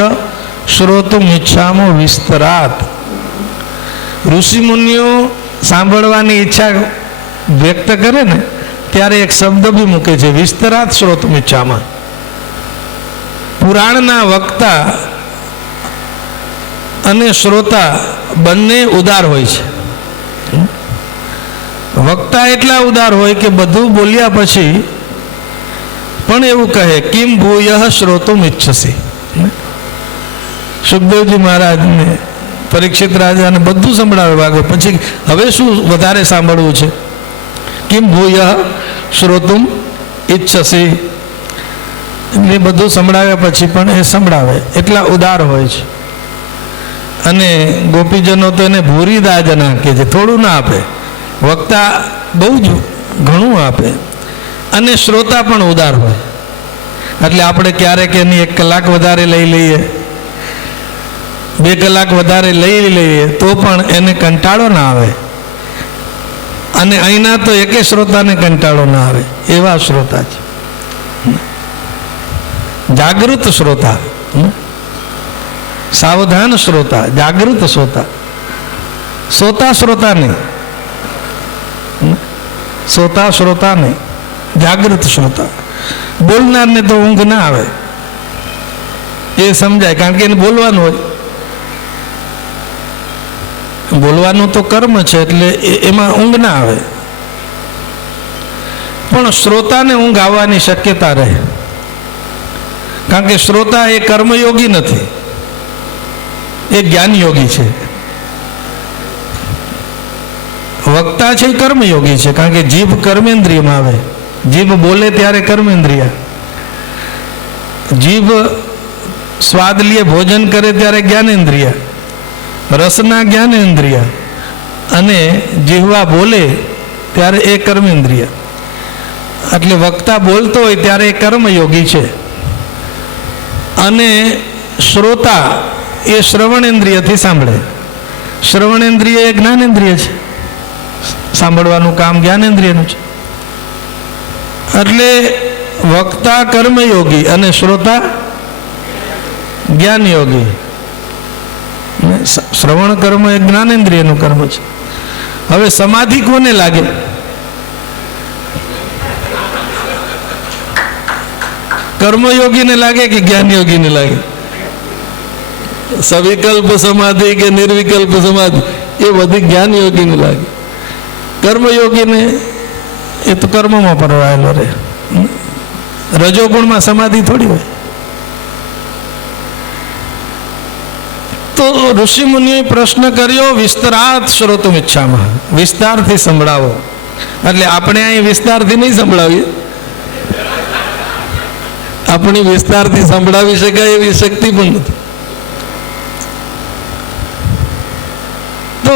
શ્રોતુમ ઈચ્છામો વિસ્તરાત. ઋષિ મુનિઓ સાંભળવાની ઈચ્છા વ્યક્ત કરે ને ત્યારે એક શબ્દ બી મૂકે છે, વિસ્તરાત શ્રોતુમ ઈચ્છામાં. પુરાણના વક્તા અને શ્રોતા બંને ઉદાર હોય છે. વક્તા એટલા ઉદાર હોય કે બધું બોલ્યા પછી પણ એવું કહે, કિમ ભૂયઃ શ્રોતુમ ઈચ્છસી. સુખદેવજી મહારાજને પરીક્ષિત રાજાને બધું સંભળાવે ભાગવત, પછી હવે શું વધારે સાંભળવું છે? કિમ ભૂયઃ શ્રોતુમ ઈચ્છસી. એ બધું સંભળાવ્યા પછી પણ એ સંભળાવે, એટલા ઉદાર હોય છે. અને ગોપીજનો તો એને ભૂરી દાજના કે છે, થોડું ના આપે. વક્તા બહુ જ ઘણું આપે. અને શ્રોતા પણ ઉદાર હોય. એટલે આપણે ક્યારેક એની 1 કલાક વધારે લઈ લઈએ, 2 કલાક વધારે લઈ લઈએ તો પણ એને કંટાળો ના આવે. અને અહીંના તો એકે શ્રોતાને કંટાળો ના આવે એવા શ્રોતા છે. જાગૃત શ્રોતા, સાવધાન શ્રોતા, જાગૃત શ્રોતા. સોતા શ્રોતા નહીં, સોતા શ્રોતા નહીં, જાગૃત શ્રોતા. બોલનારને તો ઊંઘ ના આવે, એ સમજાય, કારણ કે એને બોલવાનું હોય. બોલવાનું તો કર્મ છે એટલે એમાં ઊંઘ ના આવે. પણ શ્રોતાને ઊંઘ આવવાની શક્યતા રહે, કારણ કે શ્રોતા એ કર્મયોગી નથી, એ જ્ઞાનયોગી છે. વક્તા છે એ કર્મયોગી છે, કારણ કે જીભ કર્મેન્દ્રિયમાં આવે. જીભ બોલે ત્યારે કર્મેન્દ્રિય, જીભ સ્વાદ લે ભોજન કરે ત્યારે જ્ઞાનેન્દ્રિય, રસના જ્ઞાનેન્દ્રિય, અને જીહવા બોલે ત્યારે એ કર્મેન્દ્રિય. એટલે વક્તા બોલતો હોય ત્યારે એ કર્મયોગી છે. અને શ્રોતા એ શ્રવણેન્દ્રિયથી સાંભળે. શ્રવણેન્દ્રિય એ જ્ઞાનેન્દ્રિય છે. સાંભળવાનું કામ જ્ઞાનેન્દ્રિયનું છે. એટલે વક્તા કર્મયોગી અને શ્રોતા જ્ઞાનયોગી. શ્રવણ કર્મ એ જ્ઞાનેન્દ્રિયનું કર્મ છે. હવે સમાધિ કોને લાગે? કર્મયોગીને લાગે કે જ્ઞાનયોગીને લાગે? સવિકલ્પ સમાધિ કે નિર્વિકલ્પ સમાધિ એ બધી જ્ઞાનયોગીને લાગે. કર્મયોગીને એ તો કર્મમાં પરવાયેલો રહે. રજોગુણમાં સમાધિ થોડી હોય. તો ઋષિ મુનિએ પ્રશ્ન કર્યો, વિસ્તારાત શ્રોતુમ ઈચ્છામાં, વિસ્તારથી સંભળાવો. એટલે આપણે અહીં વિસ્તારથી નહીં સંભળાવીએ. આપણી વિસ્તારથી સંભળાવી શકાય એવી શક્તિ પણ નથી. તો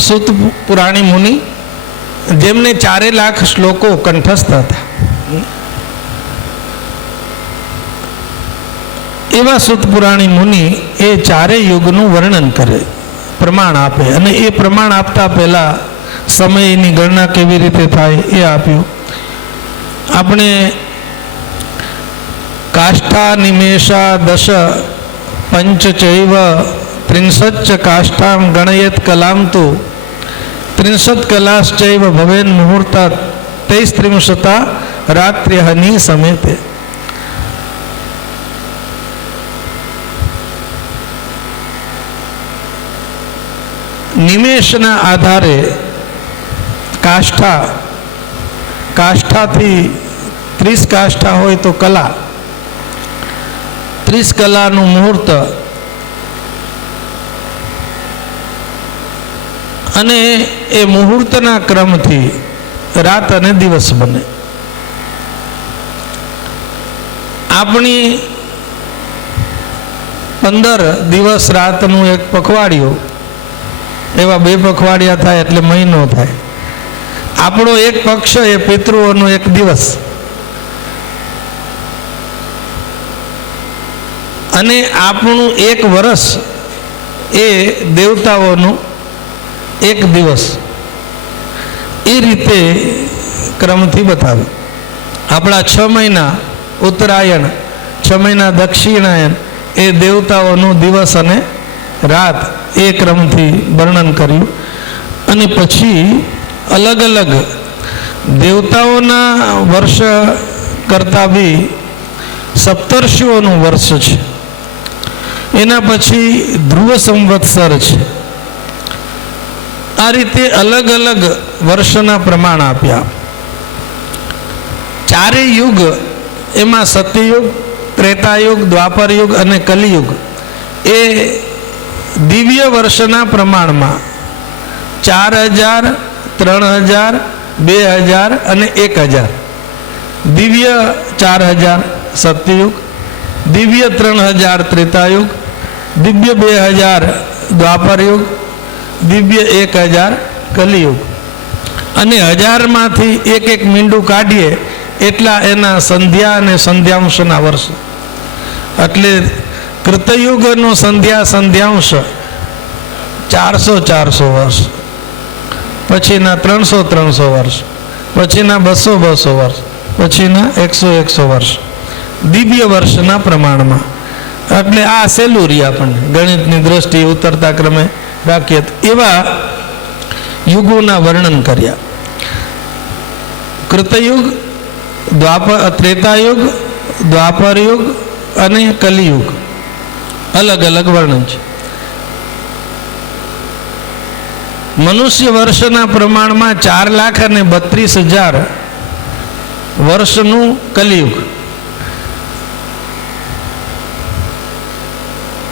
સૂત પુરાણી મુનિ, જેમને 4 લાખ શ્લોકો કંઠસ્થ હતા, એવા સૂત પુરાણી મુનિ એ 4 યુગનું વર્ણન કરે, પ્રમાણ આપે. અને એ પ્રમાણ આપતા પહેલા સમયની ગણના કેવી રીતે થાય એ આપ્યું. આપણે કાષ્ઠા નિમેષા દશ પંચ ચૈવ ત્રિંશચ્ચ કાષ્ઠામ ગણયેત કલામ તુ 30 કલાશ્ચૈવ ભવેન મુહૂર્તા 33 રાત્ર્યહની સમેતે. નિમેષના આધારે કાષ્ઠાથી 30 કાષ્ઠા હોય તો કલા, 30 કલાનું મુહૂર્ત, અને એ મુહૂર્તના ક્રમથી રાત અને દિવસ બને. આપણી 15 દિવસ રાતનું એક પખવાડિયું, એવા 2 પખવાડિયા થાય એટલે મહિનો થાય. આપણો એક પક્ષ એ પિતૃઓનો એક દિવસ, અને આપણું એક વર્ષ એ દેવતાઓનું એક દિવસ. એ રીતે ક્રમથી બતાવે. આપણા 6 મહિના ઉત્તરાયણ, 6 મહિના દક્ષિણાયન એ દેવતાઓનું દિવસ અને રાત એ ક્રમથી વર્ણન કર્યું. અને પછી અલગ અલગ દેવતાઓના વર્ષ કરતાં બી સપ્તર્ષિઓનું વર્ષ છે. એના પછી ધ્રુવ સંવત્સર છે. આ રીતે અલગ અલગ વર્ષના પ્રમાણ આપ્યા. 4 યુગ, એમાં સત્યયુગ, ત્રેતાયુગ, દ્વાપરયુગ અને કલિયુગ એ દિવ્ય વર્ષના પ્રમાણમાં 4000, 3000, 2000 અને 1000. દિવ્ય 4000 સત્યયુગ, દિવ્ય 3000 ત્રેતાયુગ, દિવ્ય 2000 દ્વાપરયુગ, દિવ્ય 1000 કલિયુગ. અને 1000માંથી એક મીંડું કાઢીએ એટલા એના સંધ્યા અને સંધ્યાંશના વર્ષ. એટલે કૃતયુગનો સંધ્યાંશ 400 વર્ષ, પછીના 300 વર્ષ, પછીના 200 વર્ષ, પછીના 100 વર્ષ દિવ્ય વર્ષના પ્રમાણમાં. એટલે આ સહેલું રહી આપણને ગણિતની દ્રષ્ટિએ ઉતરતા ક્રમે રાખીએ. એવા યુગોના વર્ણન કર્યા. કૃતયુગ, ત્રેતાયુગ, દ્વાપરયુગ અને કલિયુગ અલગ અલગ વર્ણન છે. મનુષ્ય વર્ષના પ્રમાણમાં 4,32,000 વર્ષનું કલિયુગ.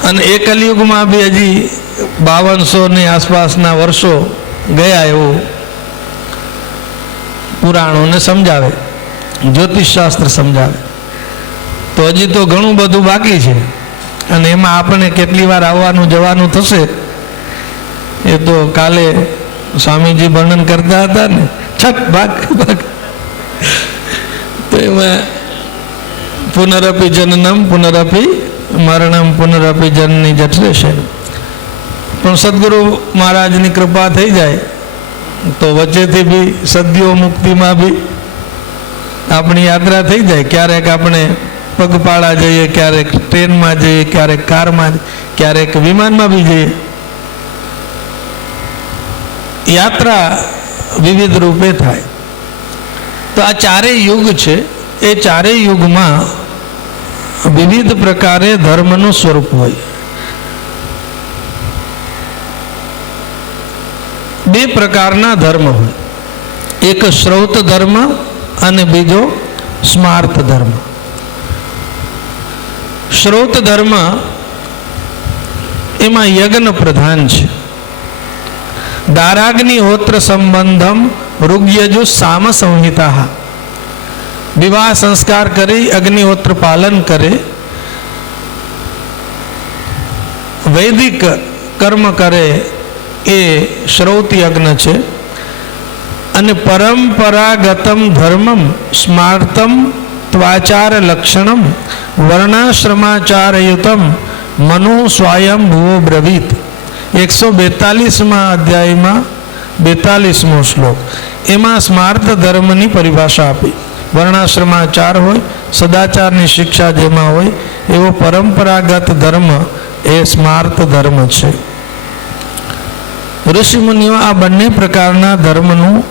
અને એ કલિયુગમાં બી હજી 5200ની આસપાસના વર્ષો ગયા એવું પુરાણોને સમજાવે, જ્યોતિષશાસ્ત્ર સમજાવે. તો હજી તો ઘણું બધું બાકી છે. અને એમાં આપણે કેટલી વાર આવવાનું જવાનું થશે એ તો કાલે સ્વામીજી વર્ણન કરતા હતા ને, છક ભાગ ભાગ. તો એમાં પુનરપી જનનમ પુનરપી મરણમ પુનરપી જનની જઠરે છે. પણ સદગુરુ મહારાજની કૃપા થઈ જાય તો વચ્ચેથી બી સદગુરુ મુક્તિમાં બી આપણી યાત્રા થઈ જાય. ક્યારેક આપણે પગપાળા જઈએ, ક્યારેક ટ્રેનમાં જઈએ, ક્યારેક કારમાં, ક્યારેક વિમાનમાં બી જઈએ. યાત્રા વિવિધ રૂપે થાય. તો આ ચારેય યુગ છે, એ ચારેય યુગમાં વિવિધ પ્રકારે ધર્મનું સ્વરૂપ હોય. બે પ્રકારના ધર્મ હોય, એક શ્રૌત ધર્મ અને બીજો સ્માર્ત ધર્મ. શ્રૌત ધર્મ એમાં યજ્ઞ પ્રધાન છે. દારાગ્નિહોત્ર સંબંધમ ઋગ્યજુ સામ સંહિતા. વિવાહ સંસ્કાર કરી અગ્નિહોત્ર પાલન કરે, વૈદિક કર્મ કરે, એ શ્રૌત યજ્ઞ છે. અને પરંપરાગતમ ધર્મમ સ્માર્તમ ત્વાચાર લક્ષણમ વર્ણાશ્રમાચારયુતમ મનુ સ્વયં ભુવો બ્રવીત. 142મા અધ્યાયમાં 42મો શ્લોક, એમાં સ્માર્ત ધર્મની પરિભાષા આપી. વર્ણાશ્રમાચાર હોય, સદાચારની શિક્ષા જેમાં હોય, એવો પરંપરાગત ધર્મ એ સ્માર્ત ધર્મ છે. ઋષિમુનિઓ આ બંને પ્રકારના ધર્મનું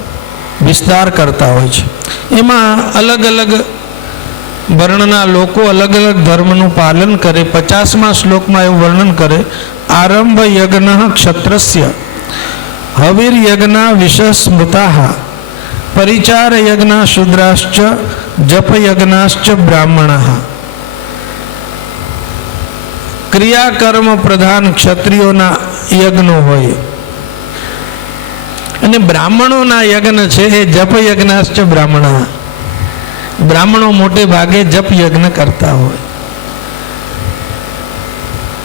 વિસ્તાર કરતા હોય છે. એમાં અલગ અલગ વર્ણના લોકો અલગ અલગ ધર્મનું પાલન કરે. 50મા શ્લોકમાં એવું વર્ણન કરે, આરંભ યજ્ઞ ક્ષત્રસ્ય હવિર યજ્ઞ વિશસ્મૃતા પરિચાર યજ્ઞ શૂદ્રાશ્ચ જપ યજ્ઞાશ્ચ બ્રાહ્મણા. ક્રિયાકર્મ પ્રધાન ક્ષત્રિયોના યજ્ઞો હોય અને બ્રાહ્મણોના યજ્ઞ છે એ જપ યજ્ઞાશ્ચ બ્રાહ્મણા. બ્રાહ્મણો મોટે ભાગે જપ યજ્ઞ કરતા હોય.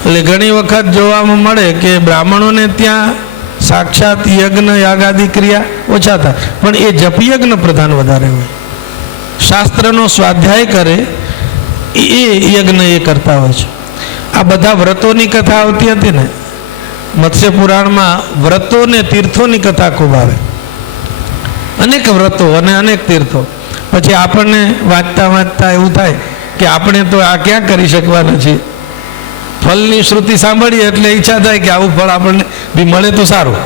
એટલે ઘણી વખત જોવામાં મળે કે બ્રાહ્મણોને ત્યાં સાક્ષાત યજ્ઞ યાગાદી ક્રિયા ઓછા થાય, પણ એ જપ યજ્ઞ પ્રધાન વધારે હોય. શાસ્ત્રનો સ્વાધ્યાય કરે એ યજ્ઞ એ કરતા હોય છે. આ બધા વ્રતોની કથા આવતી હતી ને, મત્સ્ય પુરાણમાં વ્રતો ને તીર્થોની કથા ખૂબ આવે. અનેક વ્રતો અને અનેક તીર્થો. પછી આપણને વાંચતા વાંચતા એવું થાય કે આપણે તો આ ક્યાં કરી શકવાના છીએ. ફળની શ્રુતિ સાંભળીએ એટલે ઈચ્છા થાય કે આવું ફળ આપણને બી મળે તો સારું.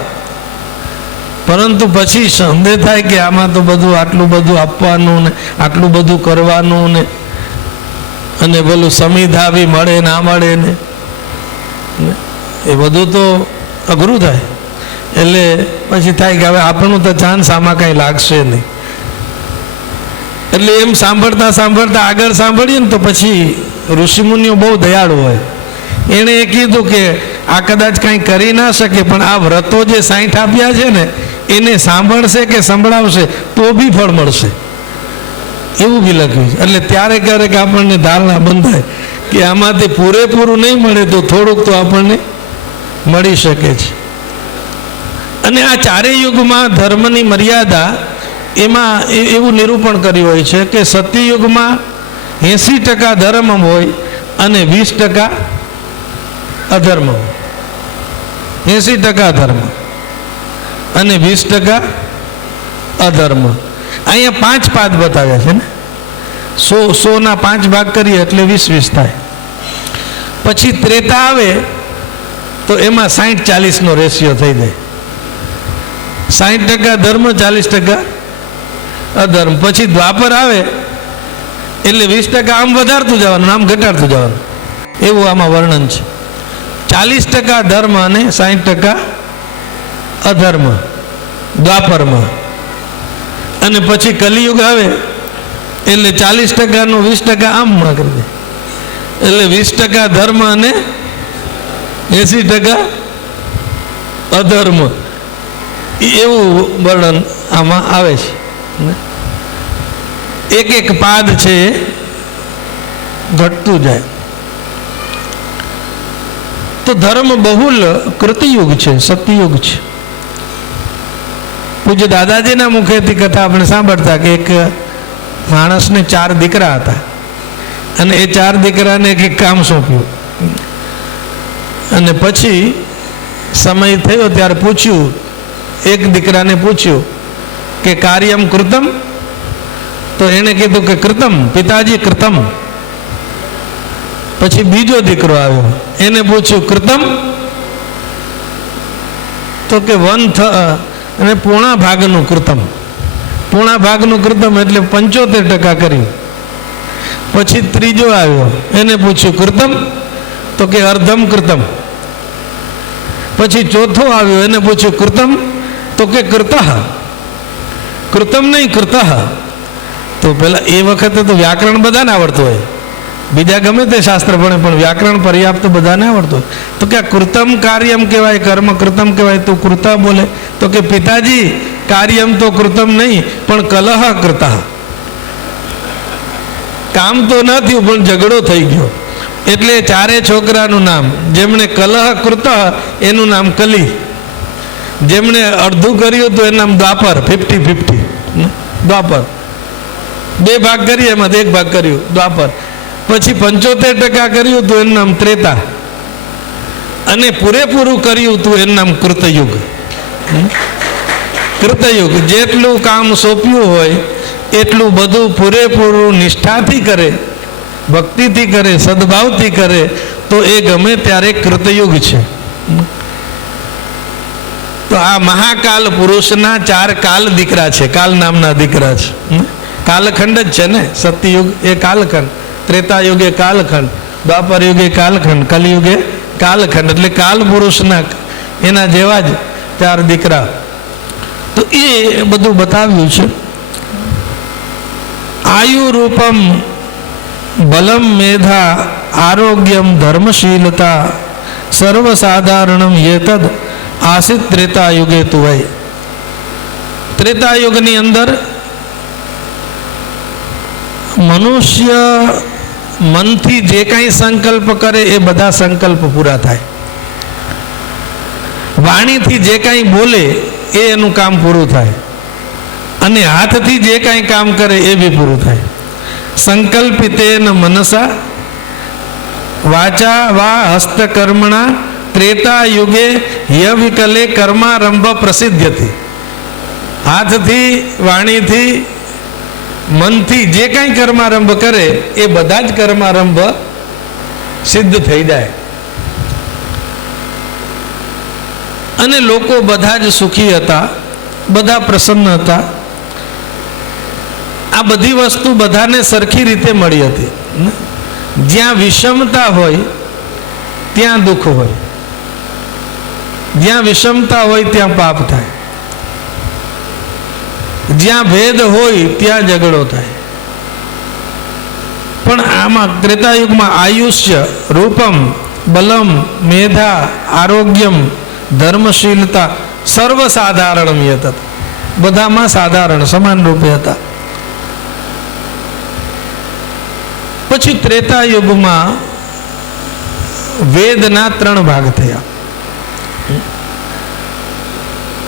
પરંતુ પછી સંદેહ થાય કે આમાં તો બધું આટલું બધું આપવાનું ને આટલું બધું કરવાનું ને, અને પેલું સમિધા બી મળે ના મળે ને, એ બધું તો અઘરું થાય. એટલે પછી થાય કે હવે આપણું તો ચાન્સ આમાં કાંઈ લાગશે નહીં. એટલે એમ સાંભળતા સાંભળતા આગળ સાંભળીએ ને તો પછી ઋષિમુનિઓ બહુ દયાળુ હોય. એણે એ કીધું કે આ કદાચ કાંઈ કરી ના શકે, પણ આ વ્રતો જે 60 આપ્યા છે ને એને સાંભળશે કે સંભળાવશે તો બી ફળ મળશે, એવું બી લખ્યું છે. એટલે ત્યારે ક્યારેક આપણને ધારણા બંધાય કે આમાંથી પૂરેપૂરું નહીં મળે તો થોડુંક તો આપણને મળી શકે છે. અને આ ચારેય યુગમાં ધર્મની મર્યાદા એમાં એવું નિરૂપણ કર્યું હોય છે કે સત્યયુગમાં 80% ધર્મ હોય અને 20% અધર્મ હોય. 80% ધર્મ અને 20% અધર્મ. અહીંયા 5 પાદ બતાવ્યા છે ને, 100ના 5 ભાગ કરીએ એટલે 20 થાય. પછી ત્રેતા આવે તો એમાં 60-40નો રેશિયો થઈ જાય. 60% ધર્મ, 40% અધર્મ. પછી દ્વાપર આવે એટલે 20% આમ વધારતું જવાનું, આમ ઘટાડતું જવાનું, એવું આમાં વર્ણન છે. 40% ધર્મ અને 60% અધર્મ દ્વાપરમાં. અને પછી કલિયુગ આવે એટલે 40%નું 20% આમ કરી દે, એટલે 20% ધર્મ અને 80% અધર્મ, એવું વર્ણન આમાં આવે છે. એક એક પાદ છે એ ઘટતું જાય. તો તો ધર્મ બહુલ કૃતયુગ છે, સતયુગ છે. પૂજ્ય દાદાજીના મુખેથી કથા આપણે સાંભળતા કે એક માણસને 4 દીકરા હતા અને એ 4 દીકરાને એક કામ સોંપ્યું અને પછી સમય થયો ત્યારે પૂછ્યું, એક દીકરાને પૂછ્યું કે કાર્યમ કૃતમ, તો એણે કીધું કે કૃતમ પિતાજી કૃતમ. પછી બીજો દીકરો આવ્યો, એને પૂછ્યું કૃતમ, તો કે 1/3 અને પોણા ભાગનું કૃતમ. પોણા ભાગનું કૃતમ એટલે 75% કર્યું. પછી ત્રીજો આવ્યો, એને પૂછ્યું કૃતમ, તો કે અર્ધમ કૃતમ. પછી ચોથો આવ્યો, એને પૂછ્યું કૃતમ, તો કે કૃતઃ. કૃતમ નહીં કૃતઃ. તો પેલા એ વખતે તો વ્યાકરણ બધાને આવડતું હોય, બીજા ગમે તે શાસ્ત્ર ભણે પણ વ્યાકરણ પર્યાપ્ત બધાને આવડતું હોય. તો કે કૃતમ કાર્યમ કહેવાય, કર્મ કૃતમ કહેવાય, તો કૃતા બોલે. તો કે પિતાજી કાર્યમ તો કૃતમ નહીં પણ કલહ કૃતઃ. કામ તો ન થયું પણ ઝઘડો થઈ ગયો. એટલે 4 છોકરાનું નામ, જેમણે કલહ કૃતઃ એનું નામ કલી, જેમણે અડધું કર્યું તો એનું નામ દ્વાપર, 50-50 દ્વાપર. 2 ભાગ કરીએ એમાં 1 ભાગ કર્યું દ્વાપર. પછી 75% કર્યું તો એનું નામ ત્રેતા, અને પૂરેપૂરું કર્યું તો એનું નામ કૃતયુગ. કૃતયુગ જેટલું કામ સોંપ્યું હોય એટલું બધું પૂરેપૂરું નિષ્ઠાથી કરે, ભક્તિથી કરે, સદભાવથી કરે તો એ ગમે ત્યારે કૃતયુગ છે. તો આ મહાકાલ પુરુષના 4 કાલ દીકરા છે, કાલ નામના દીકરા છે. કાલખંડ જ છે ને, સતયુગ એ કાલખંડ, ત્રેતાયુગ એ કાલખંડ, દ્વાપર યુગ એ કાલખંડ, કલિયુગ એ કાલખંડ. એટલે કાલ પુરુષના એના જેવા જ 4 દીકરા. તો એ બધું બતાવ્યું છે. આયુ રૂપમ બલમ મેધા આરોગ્યમ ધર્મશીલતા સર્વસાધારણમ યેતદ આસિત ત્રેતાયુગે તુવય. ત્રેતાયુગની અંદર મનુષ્ય મનથી જે કાંઈ સંકલ્પ કરે એ બધા સંકલ્પ પૂરા થાય. વાણીથી જે કાંઈ બોલે એ એનું કામ પૂરું થાય, અને હાથથી જે કાંઈ કામ કરે એ બી પૂરું થાય. સંકલ્પિતેન મનસા વાચા વા હસ્તકર્મણા ત્રેતા યુગે યવિકલે કર્મારંભ પ્રસિદ્ધ્યતિ. હાથથી, વાણીથી, મનથી જે કાંઈ કર્મારંભ કરે એ બધા જ કર્મારંભ સિદ્ધ થઈ જાય, અને લોકો બધા જ સુખી હતા, બધા પ્રસન્ન હતા. આ બધી વસ્તુ બધાને સરખી રીતે મળી હતી. જ્યાં વિષમતા હોય ત્યાં દુઃખ હોય, જ્યાં વિષમતા હોય ત્યાં પાપ થાય, જ્યાં ભેદ હોય ત્યાં ઝઘડો થાય. પણ આમાં ત્રેતાયુગમાં આયુષ્ય રૂપમ બલમ મેધા આરોગ્યમ ધર્મશીલતા સર્વસાધારણમ યતત, બધામાં સાધારણ સમાન રૂપે હતા. પછી ત્રેતાયુગમાં વેદના 3 ભાગ થયા.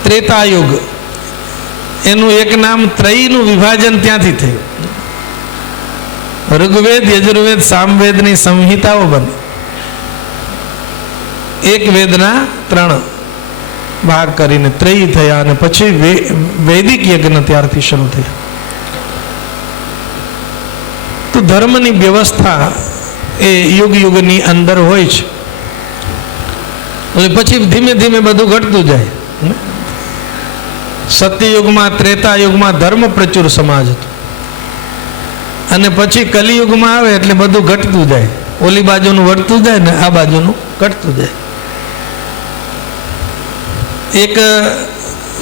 ત્રેતાયુગ એનું એક નામ ત્રયનું વિભાજન ત્યાંથી થયું. ઋગ્વેદ, યજુર્વેદ, સામવેદની સંહિતાઓ બની. એક વેદના 3 ભાગ કરીને ત્રયી થયા, અને પછી વૈદિક યજ્ઞ ત્યારથી શરૂ થયા. તો ધર્મની વ્યવસ્થા એ યુગ યુગની અંદર હોય છે. એટલે પછી ધીમે ધીમે બધું ઘટતું જાય. સત્યયુગમાં, ત્રેતાયુગમાં ધર્મ પ્રચુર સમાજ હતો, અને પછી કલિયુગમાં આવે એટલે બધું ઘટતું જાય. ઓલી બાજુનું વધતું જાય ને આ બાજુનું ઘટતું જાય. એક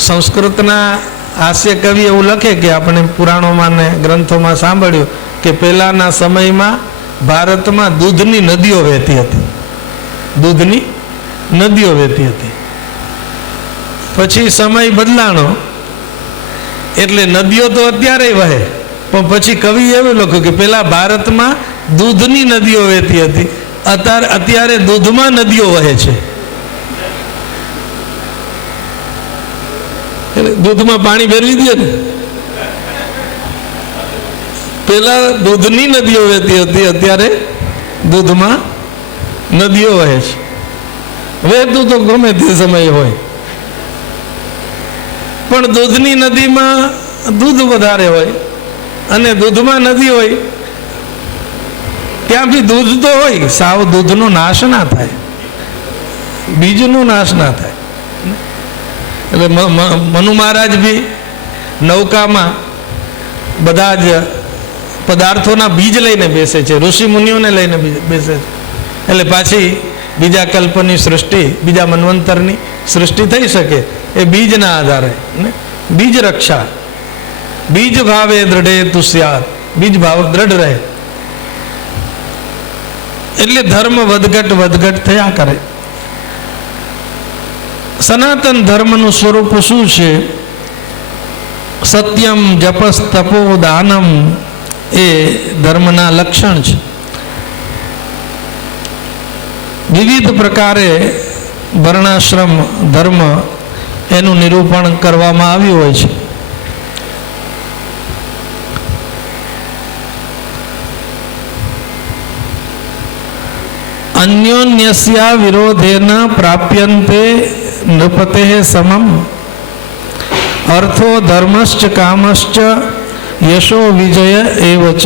સંસ્કૃતના હાસ્ય કવિ એવું લખે કે આપણે પુરાણોમાં ને ગ્રંથોમાં સાંભળ્યું કે પહેલાના સમયમાં ભારતમાં દૂધની નદીઓ વહેતી હતી. દૂધની નદીઓ વહેતી હતી. પછી સમય બદલાણો એટલે નદીઓ તો અત્યારે વહે, પણ પછી કવિ એવું લખ્યું કે પેલા ભારતમાં દૂધની નદીઓ વહેતી હતી અત્યારે દૂધમાં નદીઓ વહે છે. દૂધમાં પાણી ભેરવી દે ને, પેલા દૂધની નદીઓ વહેતી હતી, અત્યારે દૂધમાં નદીઓ વહે છે. વહેતું તો ગમે તે સમયે હોય, પણ દૂધની નદીમાં દૂધ વધારે હોય અને દૂધમાં નદી હોય ત્યાં બી દૂધ તો હોય, સાવ દૂધનો નાશ ના થાય, બીજનો નાશ ના થાય. એટલે મનુ મહારાજ બી નૌકામાં બધા જ પદાર્થોના બીજ લઈને બેસે છે, ઋષિ મુનિઓને લઈને બેસે છે. એટલે પાછી બીજા કલ્પની સૃષ્ટિ, બીજા મન્વંતરની સૃષ્ટિ થઈ શકે એ બીજના આધારે ને. બીજ રક્ષા, બીજ ભાવે દ્રઢે તુષ્યાત, બીજ ભાવ દ્રઢ રહે એટલે ધર્મ વધઘટ થયા કરે. સનાતન ધર્મનું સ્વરૂપ શું છે? સત્યમ, જપસ, તપો, દાનમ એ ધર્મના લક્ષણ છે. વિવિધ પ્રકારે વર્ણાશ્રમ ધર્મ એનું નિરૂપણ કરવામાં આવ્યું હોય છે. અન્યોન્યસ્યા વિરોધેન પ્રાપ્યન્તે નૃપતે સમમ અર્થો ધર્મશ્ચ કામશ્ચ યશો વિજય એવ ચ.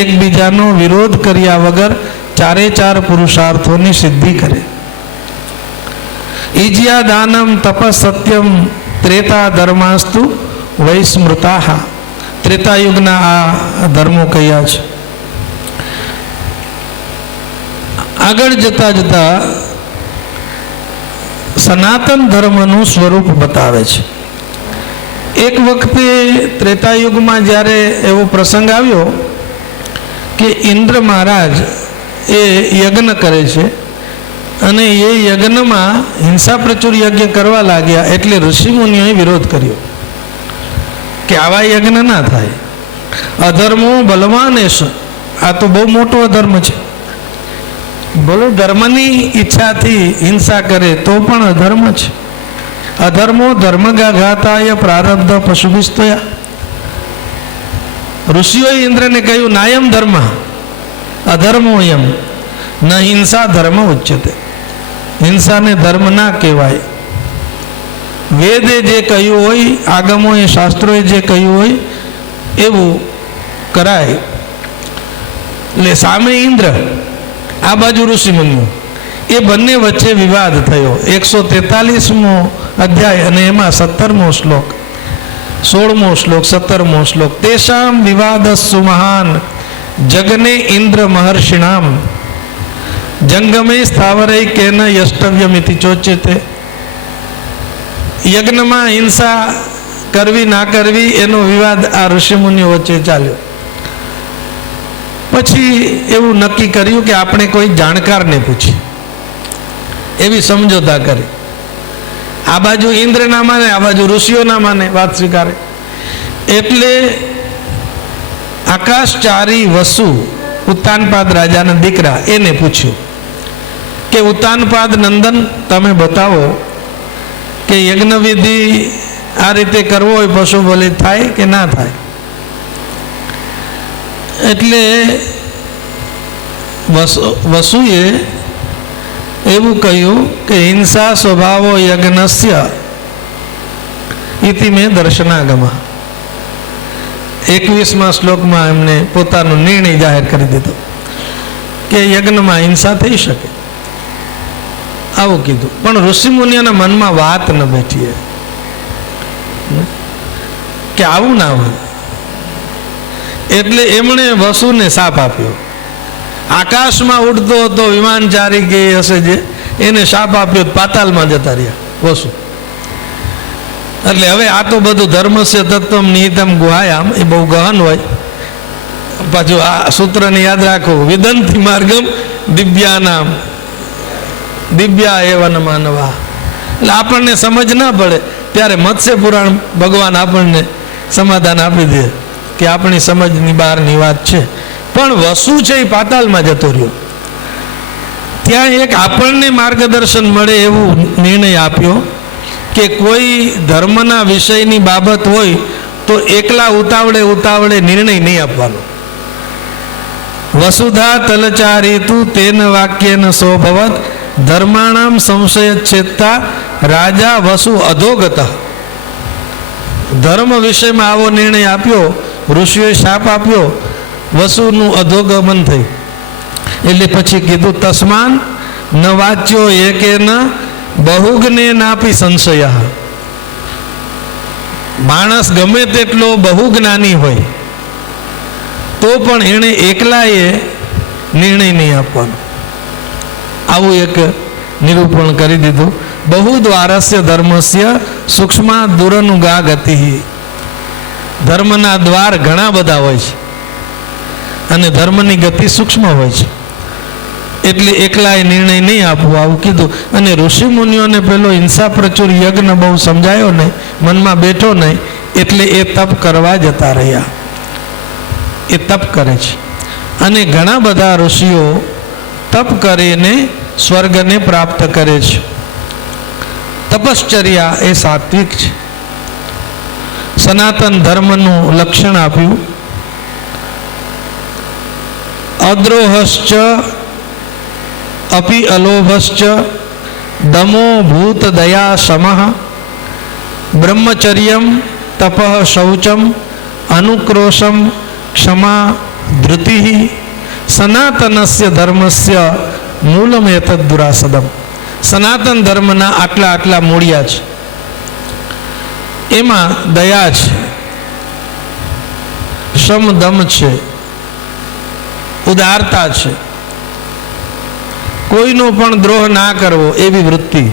એકબીજાનો વિરોધ કર્યા વગર ચારે ચાર પુરુષાર્થોની સિદ્ધિ કરે. ઈજ્યા દાનમ તપ સત્યમ ત્રેતા ધર્માસ્તુ વૈસ્મૃતા. ત્રેતાયુગના આ ધર્મો કયા છે. આગળ જતા સનાતન ધર્મનું સ્વરૂપ બતાવે છે. એક વખતે ત્રેતાયુગમાં જ્યારે એવો પ્રસંગ આવ્યો કે ઇન્દ્ર મહારાજ એ યજ્ઞ કરે છે અને એ યજ્ઞમાં હિંસા પ્રચુર યજ્ઞ કરવા લાગ્યા, એટલે ઋષિમુનિઓએ વિરોધ કર્યો કે આવા યજ્ઞ ના થાય. અધર્મો બલવાનેશ, આ તો બહુ મોટો અધર્મ છે. બોલો, ધર્મની ઈચ્છાથી હિંસા કરે તો પણ અધર્મ છે. અધર્મો ધર્મગાઘાતાય પ્રારબ્ધ પશુભિસ્તોયા. ઋષિઓએ ઇન્દ્રને કહ્યું નાયમ ધર્મ અધર્મોયમ ન હિંસા ધર્મ ઉચ્યતે. હિંસાને ધર્મ ના કહેવાય. વેદે જે કહ્યું હોય, આગમોએ શાસ્ત્રોએ જે કહ્યું હોય એવું કરાય. એટલે સામે ઇન્દ્ર, આ બાજુ ઋષિમુનિઓ, એ બંને વચ્ચે વિવાદ થયો. 143મો અધ્યાય અને એમાં 17મો શ્લોક, 16મો શ્લોક, 17મો શ્લોક. તેષામ વિવાદસ્સુ મહાન જગને ઇન્દ્ર મહર્ષિણામ જંગમે સ્થાવરે કેન યષ્ટવ્યમિતિ ચોચ્યતે. યજ્ઞમાં હિંસા કરવી ના કરવી એનો વિવાદ આ ઋષિમુનિઓ વચ્ચે ચાલ્યો. પછી એવું નક્કી કર્યું કે આપણે કોઈ જાણકારને પૂછીએ, એવી સમજોતા કરી. આ બાજુ ઇન્દ્ર ના માને, આ બાજુ ઋષિઓ ના માને, વાત સ્વીકારે. એટલે આકાશચારી વસુ, ઉત્તાનપાદ રાજાના દીકરા, એને પૂછ્યું કે ઉત્તાનપાદ નંદન, તમે બતાવો કે યજ્ઞ વિધિ આ રીતે કરવો હોય પશુ બલિ થાય કે ના થાય. એટલે વસુએ એવું કહ્યું કે હિંસા સ્વભાવો યજ્ઞસ્ય ઇતિ મેં દર્શનાગમા. 21મા શ્લોકમાં એમને પોતાનો નિર્ણય જાહેર કરી દીધો કે યજ્ઞમાં હિંસા થઈ શકે, આવું કીધું. પણ ઋષિમુનિઓના મનમાં વાત ન બેઠી કે આવું ના હોય. એટલે એમણે વસુને શાપ આપ્યો. આકાશમાં ઉડતો હતો વિમાનચારી કે હશે જે, એને શાપ આપ્યો, પાતાલમાં જતા રહ્યા વસુ. એટલે હવે આ તો બધું ધર્મસ્ય તત્વમ નિહિતમ ગુહાયામ, એ બહુ ગહન હોય. પાછું આ સૂત્રને યાદ રાખો, વિદંતિ માર્ગમ દિવ્યાનામ દિવ્યા એવન માનવા. એટલે આપણને સમજ ના પડે ત્યારે મત્સ્ય પુરાણ ભગવાન આપણને સમાધાન આપી દે કે આપણી સમજની બહારની વાત છે. પણ વસુ છે એ પાતાલમાં જતો રહ્યો. ત્યાં એક આપણને માર્ગદર્શન મળે એવું નિર્ણય આપ્યો કે કોઈ ધર્મના વિષયની બાબત હોય તો એકલા ઉતાવળે ઉતાવળે નિર્ણય નહીં આપવાનો. વસુધા તલચારિતુ તેન વાક્યેન સોભવત ધર્માણામ સંશય છેદતા રાજા વસુ અધોગત. ધર્મ વિષયમાં આવો નિર્ણય આપ્યો, ઋષિઓએ શાપ આપ્યો, વસુનું અધોગમન થઈ. એટલે પછી કીધું તસ્માન ન વાચ્યો એકેન બહુજ્ઞે નાપી સંશય. માણસ ગમે તેટલો બહુજ્ઞાની હોય તો પણ એણે એકલાએ નિર્ણય નહીં આપવાનો. આવું એક નિરૂપણ કરી દીધું. બહુ દ્વારસ્ય ધર્મસ્ય સૂક્ષ્મા દુરનુગા ગતિ. ધર્મના દ્વાર ઘણા બધા હોય છે અને ધર્મની ગતિ સૂક્ષ્મ હોય છે, એટલે એકલાએ નિર્ણય નહીં આપવો આવું કીધું. અને ઋષિ મુનિઓને પેલો હિંસા પ્રચુર યજ્ઞ બહુ સમજાયો નહીં, મનમાં બેઠો નહીં, એટલે એ તપ કરવા જતા રહ્યા. એ તપ કરે છે અને ઘણા બધા ઋષિઓ તપ કરીને સ્વર્ગને પ્રાપ્ત કરે છે. તપશ્ચર્યા એ સાત્વિક છે. સનાતન ધર્મનું લક્ષણ આપ્યું. અદ્રોહશ્ચ અપી અલોભશ્ચ દમો ભૂત દયા સમઃ બ્રહ્મચર્યમ તપઃ શૌચમ અનુક્રોશમ ક્ષમા ધૃતિ સનાતનસ્ય ધર્મસ્ય મૂલમ એતદ દુરાસદમ. સનાતન ધર્મના આટલા આટલા મૂળિયા છે. એમાં દયા છે, સમદમ છે, ઉદારતા છે, કોઈનો પણ દ્રોહ ના કરવો એવી વૃત્તિ.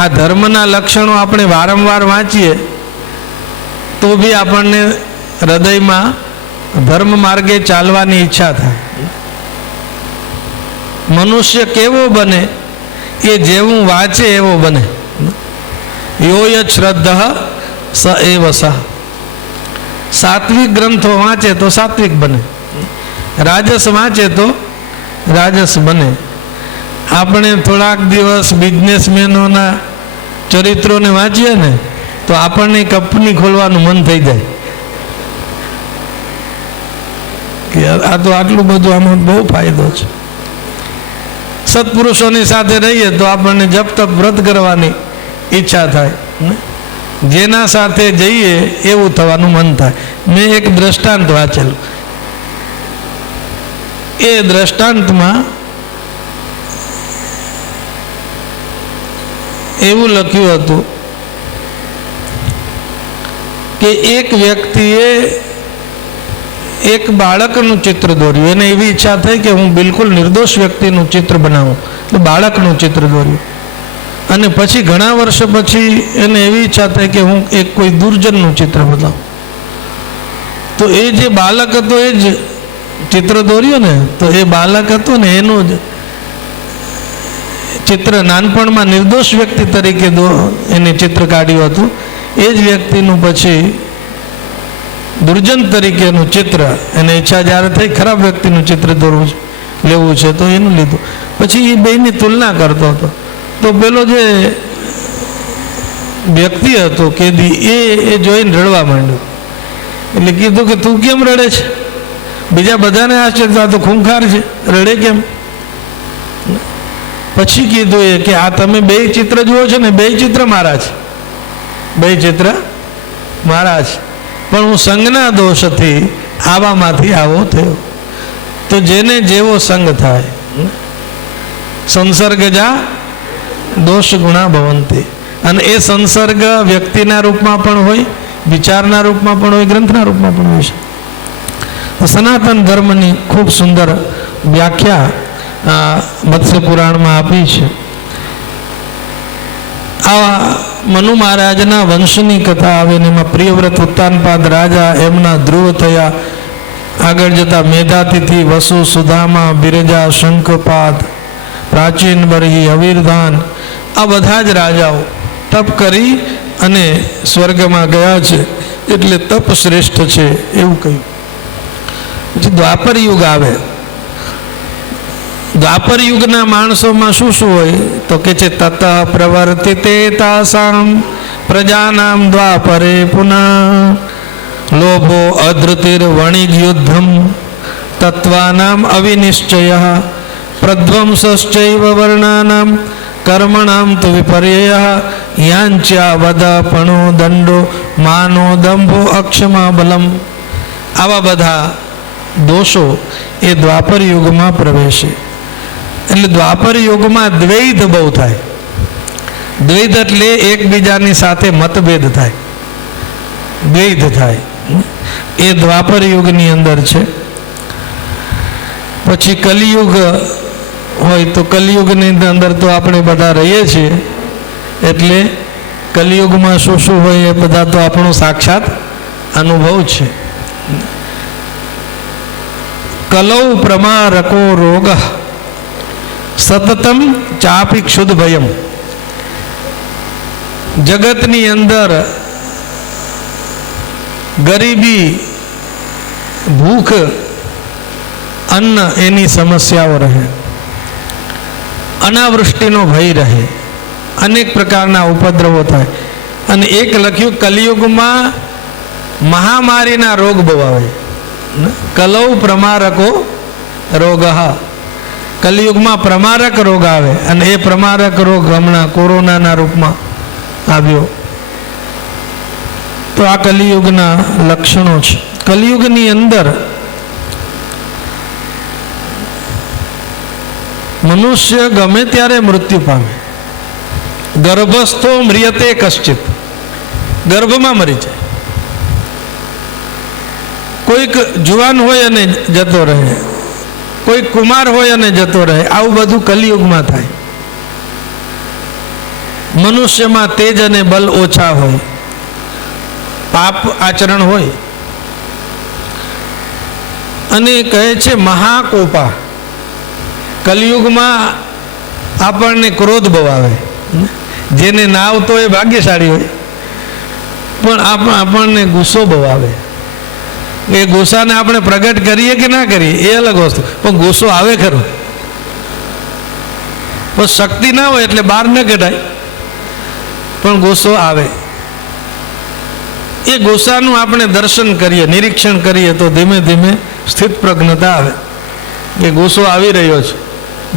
આ ધર્મના લક્ષણો આપણે વારંવાર વાંચીએ તો બી આપણને હૃદયમાં ધર્મ માર્ગે ચાલવાની ઈચ્છા થાય. મનુષ્ય કેવો બને એ જેવું વાંચે એવો બને. યોય શ્રદ્ધ સ એવ સહ. સાત્વિક ગ્રંથો વાંચે તો સાત્વિક બને, રાજસ વાંચે તો રાજસ બને. આપણે થોડાક દિવસ બિઝનેસમેનોના ચરિત્રોને વાંચીએ ને તો આપણને કંપની ખોલવાનું મન થઈ જાય કે આ તો આટલું બધું, આમાં બહુ ફાયદો છે. સત્પુરુષોની સાથે રહીએ તો આપણને જપ તપ વ્રત કરવાની ઈચ્છા થાય, જેના સાથે જઈએ એવું થવાનું મન થાય. મેં એક દ્રષ્ટાંત વાંચેલું. એ દ્રષ્ટાંતમાં એવું લખ્યું હતું કે એક વ્યક્તિએ એક બાળકનું ચિત્ર દોર્યું. એને એવી ઈચ્છા થઈ કે હું બિલકુલ નિર્દોષ વ્યક્તિનું ચિત્ર બનાવું, તો બાળકનું ચિત્ર દોર્યું. અને પછી ઘણા વર્ષ પછી એને એવી ઈચ્છા થઈ કે હું એક કોઈ દુર્જનનું ચિત્ર બનાવું. તો એ જે બાળક હતો એ જ ચિત્ર દોર્યું ને, તો એ બાળક હતો ને એનું જ ચિત્ર નાનપણમાં નિર્દોષ વ્યક્તિ તરીકે એને ચિત્ર કાઢ્યું હતું. એ જ વ્યક્તિનું પછી દુર્જન તરીકેનું ચિત્ર, એને ઈચ્છા જ્યારે થઈ ખરાબ વ્યક્તિનું ચિત્ર દોરવું લેવું છે તો એનું લીધું. પછી એ બેની તુલના કરતો હતો. તો પેલો જે વ્યક્તિ હતો કેદી એ જોઈને રડવા માંડ્યો. એટલે કીધું કે તું કેમ રડે છે? બીજા બધાને આશ્ચર્ય, તો ખૂંખાર છે, રડે કેમ? પછી કીધું એ કે આ તમે બે ચિત્ર જુઓ છો ને, બે ચિત્ર મારા છે, બે ચિત્ર મારા છે, પણ હું સંગના દોષથી આવામાંથી આવો થયો. તો જેને જેવો સંગ થાય, સંસર્ગજા દોષ ગુણા ભવંતી. અને એ સંસર્ગ વ્યક્તિના રૂપમાં પણ હોય, વિચારના રૂપમાં પણ હોય, ગ્રંથના રૂપમાં પણ હોય છે. સનાતન ધર્મની ખૂબ સુંદર વ્યાખ્યા મત્સ્ય પુરાણમાં આપી છે. આ મનુ મહારાજના વંશની કથા આવે ને એમાં પ્રિયવ્રત ઉત્તાનપાદ રાજા, એમના ધ્રુવ થયા, આગળ જતા મેધાતિથિ, વસુ, સુદામા, બિરજા, શંખપાદ, પ્રાચીન બરહી, અવીરધાન, આ બધા જ રાજાઓ તપ કરી અને સ્વર્ગમાં ગયા છે. એટલે તપ શ્રેષ્ઠ છે એવું કહ્યું. પછી દ્વાપર યુગ આવે. દ્વાપર યુગના માણસોમાં શું શું હોય તો કે છે તત પ્રવર્તિતે તાસામ પ્રજાનામ દ્વાપરે પુનઃ લોભો અધૃતિર વણિજ યુદ્ધમ તત્વાનામ અવિનિશ્ચય પ્રધ્વંસશ્ચૈવ વર્ણાનામ કર્મણામ તુ વિપર્યય યાંચ્યા વદ પણો દંડો માનો દંભો અક્ષમા બલમ. આવા બધા દોષો એ દ્વાપર યુગમાં પ્રવેશે. એટલે દ્વાપર યુગમાં દ્વૈત બહુ થાય. દ્વૈત એટલે એકબીજાની સાથે મતભેદ થાય, દ્વૈત થાય, એ દ્વાપર યુગની અંદર છે. પછી કલિયુગ હોય તો કલિયુગની અંદર તો આપણે બધા રહીએ છીએ, એટલે કલિયુગમાં શું શું હોય એ બધા તો આપણો સાક્ષાત અનુભવ છે. કલૌ પ્રમારકો રોગ સતતમ ચાપી ક્ષુદ ભયમ. જગતની અંદર ગરીબી, ભૂખ, અન્ન એની સમસ્યાઓ રહે, અનાવૃષ્ટિનો ભય રહે, અનેક પ્રકારના ઉપદ્રવો થાય. અને એક લખ્યું કલિયુગમાં મહામારીના રોગ બહુ આવે. કલૌ પ્રમારકો રોગ. કલિયુગમાં પ્રમારક રોગ આવે, અને એ પ્રમારક રોગ હમણાં કોરોનાના રૂપમાં આવ્યો. તો આ કલિયુગના લક્ષણો છે. કલિયુગની અંદર મનુષ્ય ગમે ત્યારે મૃત્યુ પામે. ગર્ભસ્થો મ્રિયતે કશ્ચિત. ગર્ભમાં મરી જાય. કોઈક જુવાન હોય અને જતો રહે, કોઈ કુમાર હોય અને જતો રહે. આવું બધું કલિયુગમાં થાય. મનુષ્યમાં તેજ અને બલ ઓછા હોય, પાપ આચરણ હોય, અને કહે છે મહાકોપા. કલિયુગમાં આપણને ક્રોધ બહુ આવે. જેને ના આવતો એ ભાગ્યશાળી હોય, પણ આપણને ગુસ્સો બહુ આવે. એ ગુસ્સાને આપણે પ્રગટ કરીએ કે ના કરીએ એ અલગ વસ્તુ, પણ ગુસ્સો આવે ખરો. પણ શક્તિ ના હોય એટલે બહાર ન કઢાય, પણ ગુસ્સો આવે. એ ગુસ્સાનું આપણે દર્શન કરીએ, નિરીક્ષણ કરીએ તો ધીમે ધીમે સ્થિત પ્રજ્ઞતા આવે. એ ગુસ્સો આવી રહ્યો છે,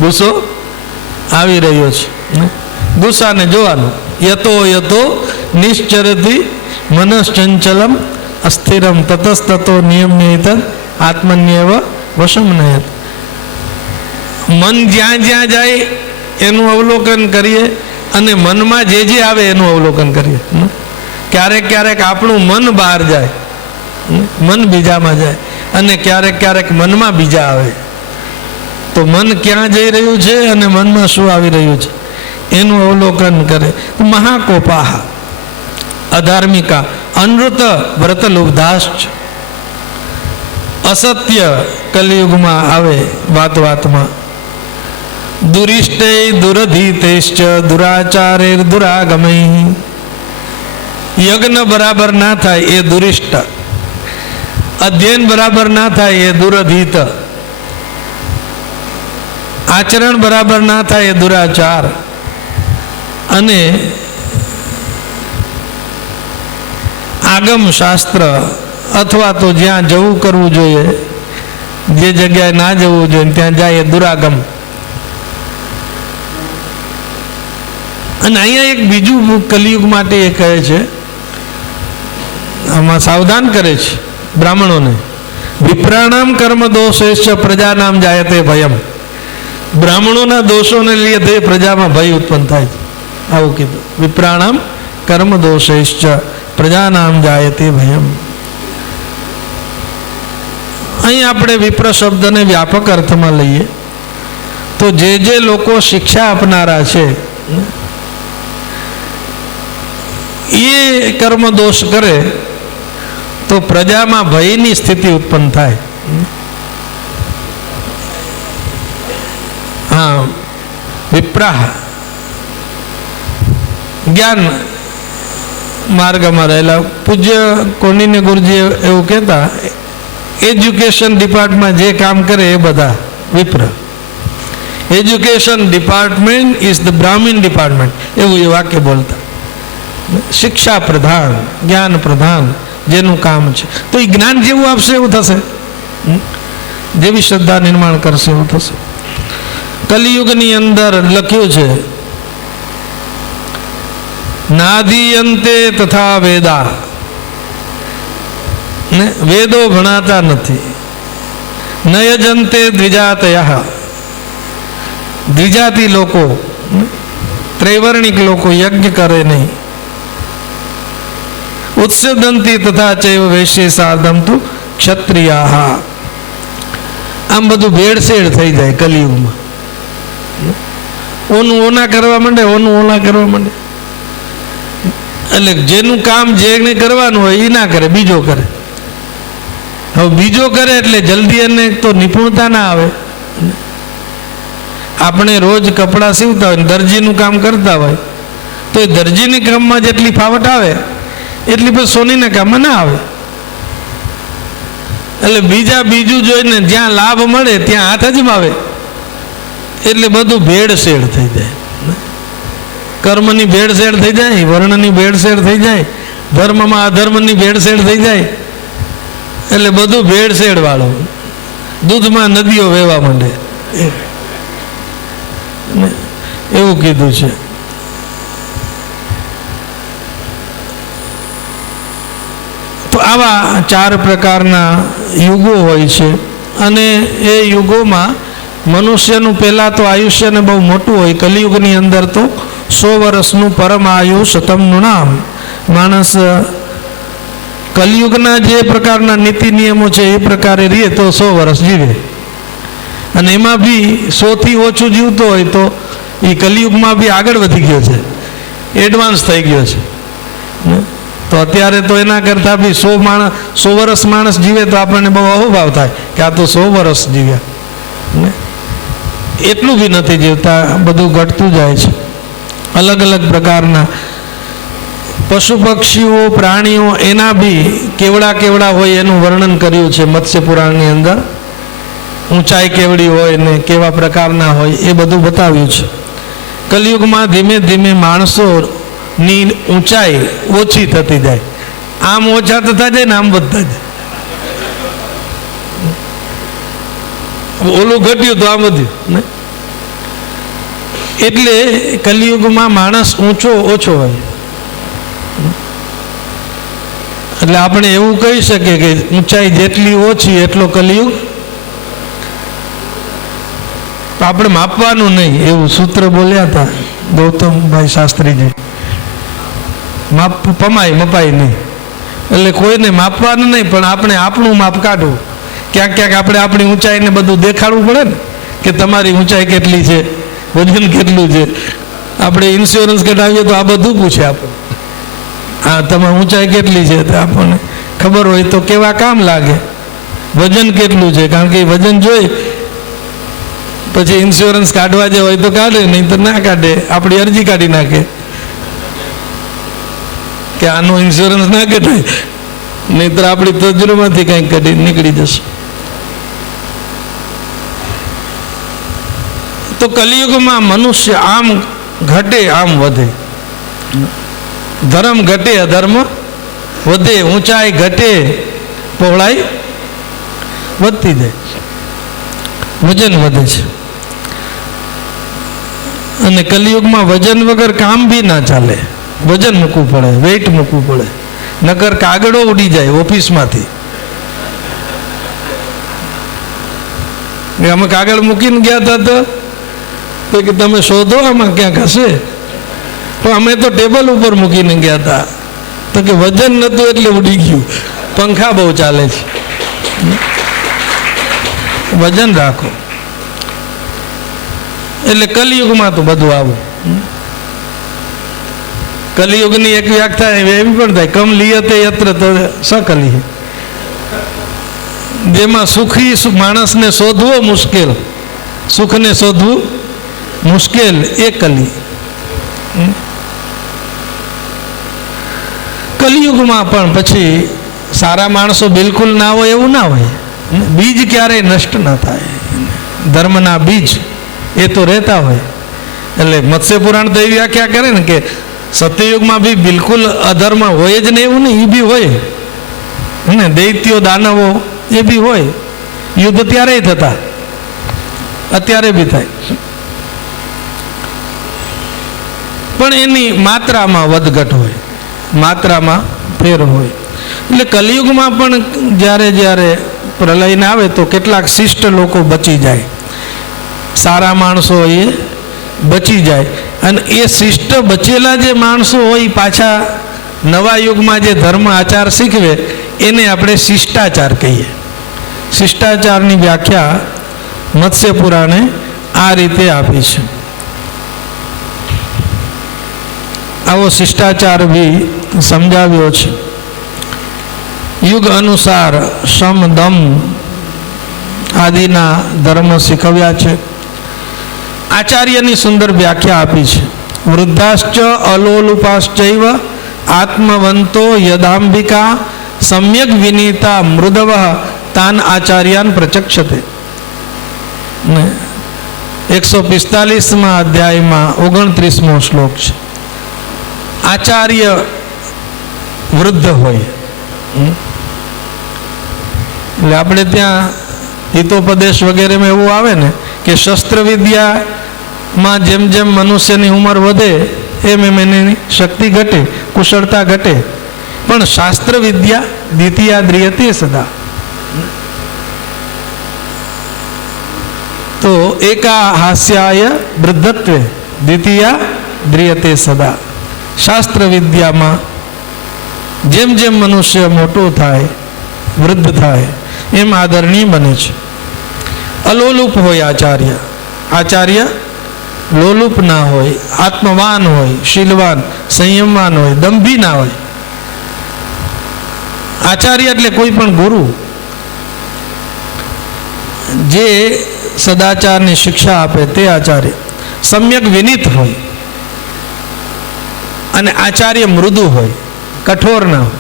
ગુસ્સો આવી રહ્યો છે. ગુસ્સાને જોવાનું. યતો યતો નિશ્ચરતી મનશ્ચંચલમ અસ્થિરમ તતસ્તતો નિયમ્યત આત્મન્યવ વશમ નયત. મન જ્યાં જ્યાં જાય એનું અવલોકન કરીએ, અને મનમાં જે જે આવે એનું અવલોકન કરીએ. ક્યારેક ક્યારેક આપણું મન બહાર જાય, મન બીજામાં જાય, અને ક્યારેક ક્યારેક મનમાં બીજા આવે. તો મન ક્યાં જઈ રહ્યું છે અને મનમાં શું આવી રહ્યું છે એનું અવલોકન કરે. મહાકોપાહ અધાર્મિકા અનૃત વ્રત લુબ્ધાશ્ચ. અસત્ય કલિયુગમાં આવે વાત વાતમાં. દુરિષ્ટે દુરધીતેશ્ચ દુરાચારે દુરાગમૈ. યજ્ઞ બરાબર ના થાય એ દુરિષ્ટ, અધ્યયન બરાબર ના થાય એ દુરધીત, આચરણ બરાબર ના થાય એ દુરાચાર. અને આગમ શાસ્ત્ર અથવા તો જ્યાં જવું કરવું જોઈએ, જે જગ્યાએ ના જવું જોઈએ ત્યાં જાય એ દુરાગમ. અને અહીંયા એક બીજું કલિયુગ માટે એ કહે છે, આમાં સાવધાન કરે છે બ્રાહ્મણોને. વિપ્રાણામ કર્મ દોષેશ્ચ પ્રજાનામ જાયતે ભયમ. બ્રાહ્મણોના દોષોને લીધે પ્રજામાં ભય ઉત્પન્ન થાય છે. આવું કીધું. વિપ્રાણામ કર્મ દોષેશ્ચ પ્રજાનામ જાયતે ભયમ. અહીં આપણે વિપ્ર શબ્દને વ્યાપક અર્થમાં લઈએ તો જે જે લોકો શિક્ષા આપનારા છે એ કર્મ દોષ કરે તો પ્રજામાં ભયની સ્થિતિ ઉત્પન્ન થાય. હા, વિપ્રાહ જ્ઞાન માર્ગમાં રહેલા. પૂજ્ય કોંડિન્ય ગુરુજી એવું કહેતા, એજ્યુકેશન ડિપાર્ટમેન્ટ જે કામ કરે એ બધા વિપ્ર. Education department is the Brahmin department, એવું એ વાક્ય બોલતા. શિક્ષા પ્રધાન, જ્ઞાન પ્રધાન જેનું કામ છે, તો એ જ્ઞાન જેવું આપશે એવું થશે, જેવી શ્રદ્ધા નિર્માણ કરશે એવું થશે. કલિયુગની અંદર લખ્યું છે નાદીયંતે તથા વેદા, ને વેદો ભણાતા નથી. નયજંતે દ્વિજાતય, દ્વિજાતિ લોકો, ત્રૈવર્ણિક લોકો યજ્ઞ કરે નહીં. ઉત્સદંતી તથા ચૈવ વૈશ્ય સાર્ધમ તુ ક્ષત્રિયા. આમ બધું ભેળસેળ થઈ જાય કલિયુગમાં. ઓનું ઓના કરવા માંડે, ઓનું ઓના કરવા માંડે. એટલે જેનું કામ જેને કરવાનું હોય એ ના કરે, બીજો કરે. હવે બીજો કરે એટલે જલ્દી એને તો નિપુણતા ના આવે. આપણે રોજ કપડાં સીવતા હોય, દરજીનું કામ કરતા હોય, તો એ દરજીની કામમાં જેટલી ફાવટ આવે એટલી પછી સોનીના કામમાં ના આવે. એટલે બીજું જોઈને જ્યાં લાભ મળે ત્યાં હાથ અજમાવે, એટલે બધું ભેળસેળ થઈ જાય. કર્મની ભેળસેળ થઈ જાય, વર્ણની ભેળસેળ થઈ જાય, ધર્મમાં અધર્મની ભેળસેળ થઈ જાય. એટલે બધું ભેળસેળ વાળું, દૂધમાં નદીઓ વહેવા માંડે, એવું કીધું છે. તો આવા 4 પ્રકારના યુગો હોય છે, અને એ યુગોમાં મનુષ્યનું પહેલાં તો આયુષ્યને બહુ મોટું હોય. કલિયુગની અંદર તો 100 વર્ષનું પરમ આયુ શતમનું નામ. માણસ કલિયુગના જે પ્રકારના નીતિ નિયમો છે એ પ્રકારે રહે તો 100 વર્ષ જીવે, અને એમાં બી 100થી ઓછું જીવતો હોય તો એ કલિયુગમાં બી આગળ વધી ગયો છે, એડવાન્સ થઈ ગયો છે. તો અત્યારે તો એના કરતાં બી 100 વર્ષ માણસ જીવે તો આપણને બહુ અહોભાવ થાય કે આ તો 100 વર્ષ જીવ્યા. એટલું બી નથી જીવતા, બધું ઘટતું જાય છે. અલગ અલગ પ્રકારના પશુ પક્ષીઓ પ્રાણીઓ એના બી કેવડા હોય એનું વર્ણન કર્યું છે મત્સ્ય પુરાણની અંદર. ઊંચાઈ કેવડી હોય ને કેવા પ્રકારના હોય એ બધું બતાવ્યું છે. કલિયુગમાં ધીમે ધીમે માણસોની ઊંચાઈ ઓછી થતી જાય, આમ ઓછા થતા જાય ને આમ વધતા જાય. ઓલું ઘટ્યું તો આમ વધ્યું ને. એટલે કલિયુગમાં માણસ ઓછો હોય. એટલે આપણે એવું કહી શકીએ કે ઊંચાઈ જેટલી ઓછી એટલો કલિયુગ. આપણે માપવાનું નહીં એવું સૂત્ર બોલ્યા હતા ગૌતમભાઈ શાસ્ત્રીજી. મપાય નહીં, એટલે કોઈને માપવાનું નહીં, પણ આપણે આપણું માપ કાઢવું. ક્યાંક આપણે આપણી ઊંચાઈને બધું દેખાડવું પડે ને કે તમારી ઊંચાઈ કેટલી છે, વજન કેટલું છે. આપણે ઇન્સ્યોરન્સ કઢાવીએ તો આ બધું પૂછે આપણે, હા તમારી ઊંચાઈ કેટલી છે, તો આપણને ખબર હોય તો કેવા કામ લાગે. વજન કેટલું છે, કારણ કે વજન જોઈ પછી ઇન્સ્યોરન્સ કાઢવા જે હોય તો કાઢે, નહીં તો ના કાઢે. આપણી અરજી કાઢી નાખે કે આનો ઇન્સ્યોરન્સ ના કઢાય, નહીંતર આપણી તજુરમાંથી કંઈક કાઢી નીકળી જશે. તો કલિયુગમાં મનુષ્ય આમ ઘટે આમ વધે, ધર્મ ઘટે અધર્મ વધે, ઊંચાઈ ઘટે પહોળાઈ વધતી જાય, વજન વધે છે. અને કલિયુગમાં વજન વગર કામ બી ના ચાલે, વજન મૂકવું પડે, વેઇટ મૂકવું પડે, નકર કાગળો ઉડી જાય ઓફિસમાંથી. અમે કાગળ મૂકીને ગયા હતા તો કે તમે શોધો આમાં ક્યાંક હશે, પણ અમે તો ટેબલ ઉપર મૂકીને ગયા હતા તો કે વજન નહોતું એટલે ઉડી ગયું. પંખા બહુ ચાલે છે, વજન રાખો. એટલે કલિયુગમાં તો બધું આવું. કલિયુગની એક વ્યાખ્યા એવી પણ થાય, કમ લિયતે યત્ર સકલિ, જેમાં સુખી માણસને શોધવો મુશ્કેલ, સુખને શોધવું મુશ્કેલ એ કલી. કલિયુગમાં પણ પછી સારા માણસો બિલકુલ ના હોય એવું ના હોય. બીજ ક્યારેય નષ્ટ ના થાય, ધર્મના બીજ એ તો રહેતા હોય. એટલે મત્સ્ય પુરાણ તો એવી વ્યાખ્યા કરે ને કે સત્યયુગમાં બી બિલકુલ અધર્મ હોય જ નહીં એવું નહીં, એ બી હોય ને. દૈત્યો દાનવો એ બી હોય, યુદ્ધ ત્યારે થતા, અત્યારે બી થાય, પણ એની માત્રામાં વધઘટ હોય, માત્રામાં ફેર હોય. એટલે કલિયુગમાં પણ જ્યારે જ્યારે પ્રલયને આવે તો કેટલાક શિષ્ટ લોકો બચી જાય, સારા માણસો એ બચી જાય. અને એ શિષ્ટ બચેલા જે માણસો હોય પાછા નવા યુગમાં જે ધર્મ આચાર શીખવે એને આપણે શિષ્ટાચાર કહીએ. શિષ્ટાચારની વ્યાખ્યા મત્સ્ય પુરાણે આ રીતે આપી છે. આવો શિષ્ટાચાર બી સમજાવ્યો છે. યુગ અનુસાર સમ દમ આદિના ધર્મ શીખવ્યા છે. આચાર્યની સુંદર વ્યાખ્યા આપી છે. વૃદ્ધાશ્ચ અલોલુપાશ્ચૈવ આત્મવંતો યદાંબિકા સમ્યક વિનીતા મૃદવ તાન આચાર્યાન પ્રચક્ષતે. 145મા અધ્યાયમાં 29મો શ્લોક છે. આચાર્ય વૃદ્ધ હોય એટલે આપણે ત્યાં હિતોપદેશ વગેરેમાં એવું આવે ને કે શસ્ત્ર વિદ્યામાં જેમ જેમ મનુષ્યની ઉંમર વધે એમ એની શક્તિ ઘટે, કુશળતા ઘટે. પણ શાસ્ત્ર વિદ્યા દ્વિતીયા દ્રિયતે સદા. તો એકા હાસ્યાય વૃદ્ધત્વે દ્વિતીયા દ્રિયતે સદા. શાસ્ત્ર વિદ્યામાં જેમ જેમ મનુષ્ય મોટો થાય, વૃદ્ધ થાય, એમ આદરણીય બને છે. અલોલુપ હોય આચાર્ય. આચાર્ય લોલુપ ના હોય, આત્મવાન હોય, શીલવાન, સંયમવાન હોય, દંભી ના હોય. આચાર્ય એટલે કોઈ પણ ગુરુ જે સદાચારની શિક્ષા આપે તે આચાર્ય. સમ્યક વિનીત હોય અને આચાર્ય મૃદુ હોય, કઠોર ના હોય.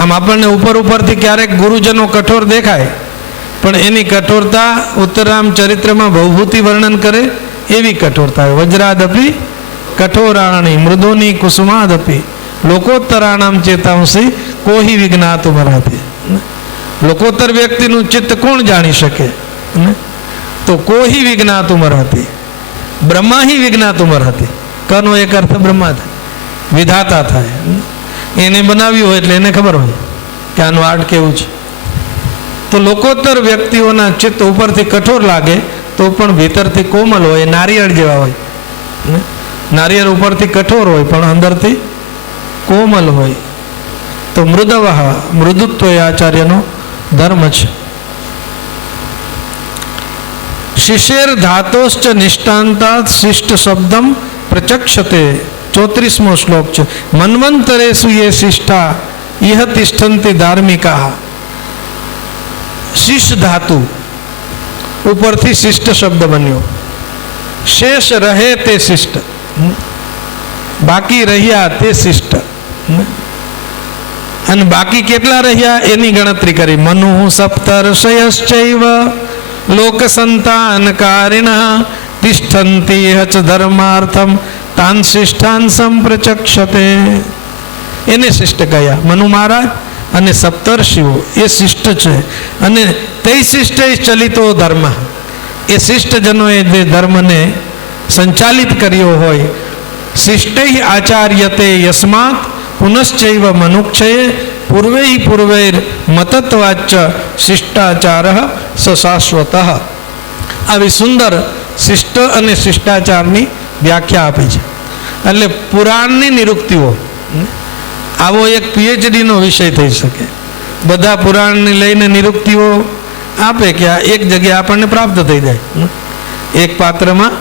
આમ આપણને ઉપર ઉપરથી ક્યારેક ગુરુજનો કઠોર દેખાય, પણ એની કઠોરતા ઉત્તરામ ચરિત્રમાં ભવભૂતિ વર્ણન કરે એવી કઠોરતા હોય. વજ્રાદપી કઠોરાણી મૃદોની કુસુમાદપી લોકોત્તરાણામ ચેતાંસી કોહી વિજ્ઞાતું મરાતી. લોકોત્તર વ્યક્તિનું ચિત્ત કોણ જાણી શકે? તો કોહી વિજ્ઞાતું મરાતી, બ્રહ્મા હિ વિજ્ઞાતું મરાતી. કનો એક અર્થ બ્રહ્મા થાય, વિધાતા થાય. એને બનાવ્યું હોય એટલે એને ખબર હોય કે આનું આર્ટ કેવું છે. તો લોકોત્તર વ્યક્તિઓના ચિત્ત ઉપરથી કઠોર લાગે તો પણ ભીતરથી કોમલ હોય, નારિયેળ જેવા હોય. નારિયેળ ઉપરથી કઠોર હોય પણ અંદરથી કોમલ હોય. તો મૃદવ મૃદુત્વ એ આચાર્યનો ધર્મ છે. શિશેર ધાતોશ્ચ નિષ્ઠાંતાત શિષ્ટ શબ્દમ પ્રચક્ષતે. 34મો શ્લોક છે. મન્વંતરેષુ યે શિષ્ઠા ઇહ તિષ્ઠન્તિ ધાર્મિકા. શિષ્ટ ધાતુ ઉપરથી શિષ્ટ શબ્દ બન્યો. શેષ રહે તે શિષ્ટ, બાકી રહ્યા તે શિષ્ટ. અને બાકી કેટલા રહ્યા એની ગણતરી કરી. મનુ સપ્તર્ષયશ્ચૈવ લોક સંતાનકારિણઃ તિષ્ઠન્તિ ચ ધર્માર્થમ તાન શિષ્ટાન સંપ્રચક્ષતે. એને શિષ્ટ કયા મનુ મહારાજ અને સપ્તર્ષિઓ એ શિષ્ટ છે. અને તે શિષ્ટ ચલિતો ધર્મ, એ શિષ્ટજનોએ જે ધર્મને સંચાલિત કર્યો હોય. શિષ્ટૈ આચાર્યતે યસ્માત પુનશ્ચૈવ મનુક્ષયે પૂર્વૈ પૂર્વૈર મતત્વાચ શિષ્ટાચાર સશાશ્વત. આવી સુંદર શિષ્ટ અને શિષ્ટાચારની વ્યાખ્યા આપી છે. એટલે પુરાણની નિરુક્તિઓ આવો એક પીએચડીનો વિષય થઈ શકે. બધા પુરાણને લઈને નિરુક્તિઓ આપે કે આ એક જગ્યાએ આપણને પ્રાપ્ત થઈ જાય. એક પાત્રમાં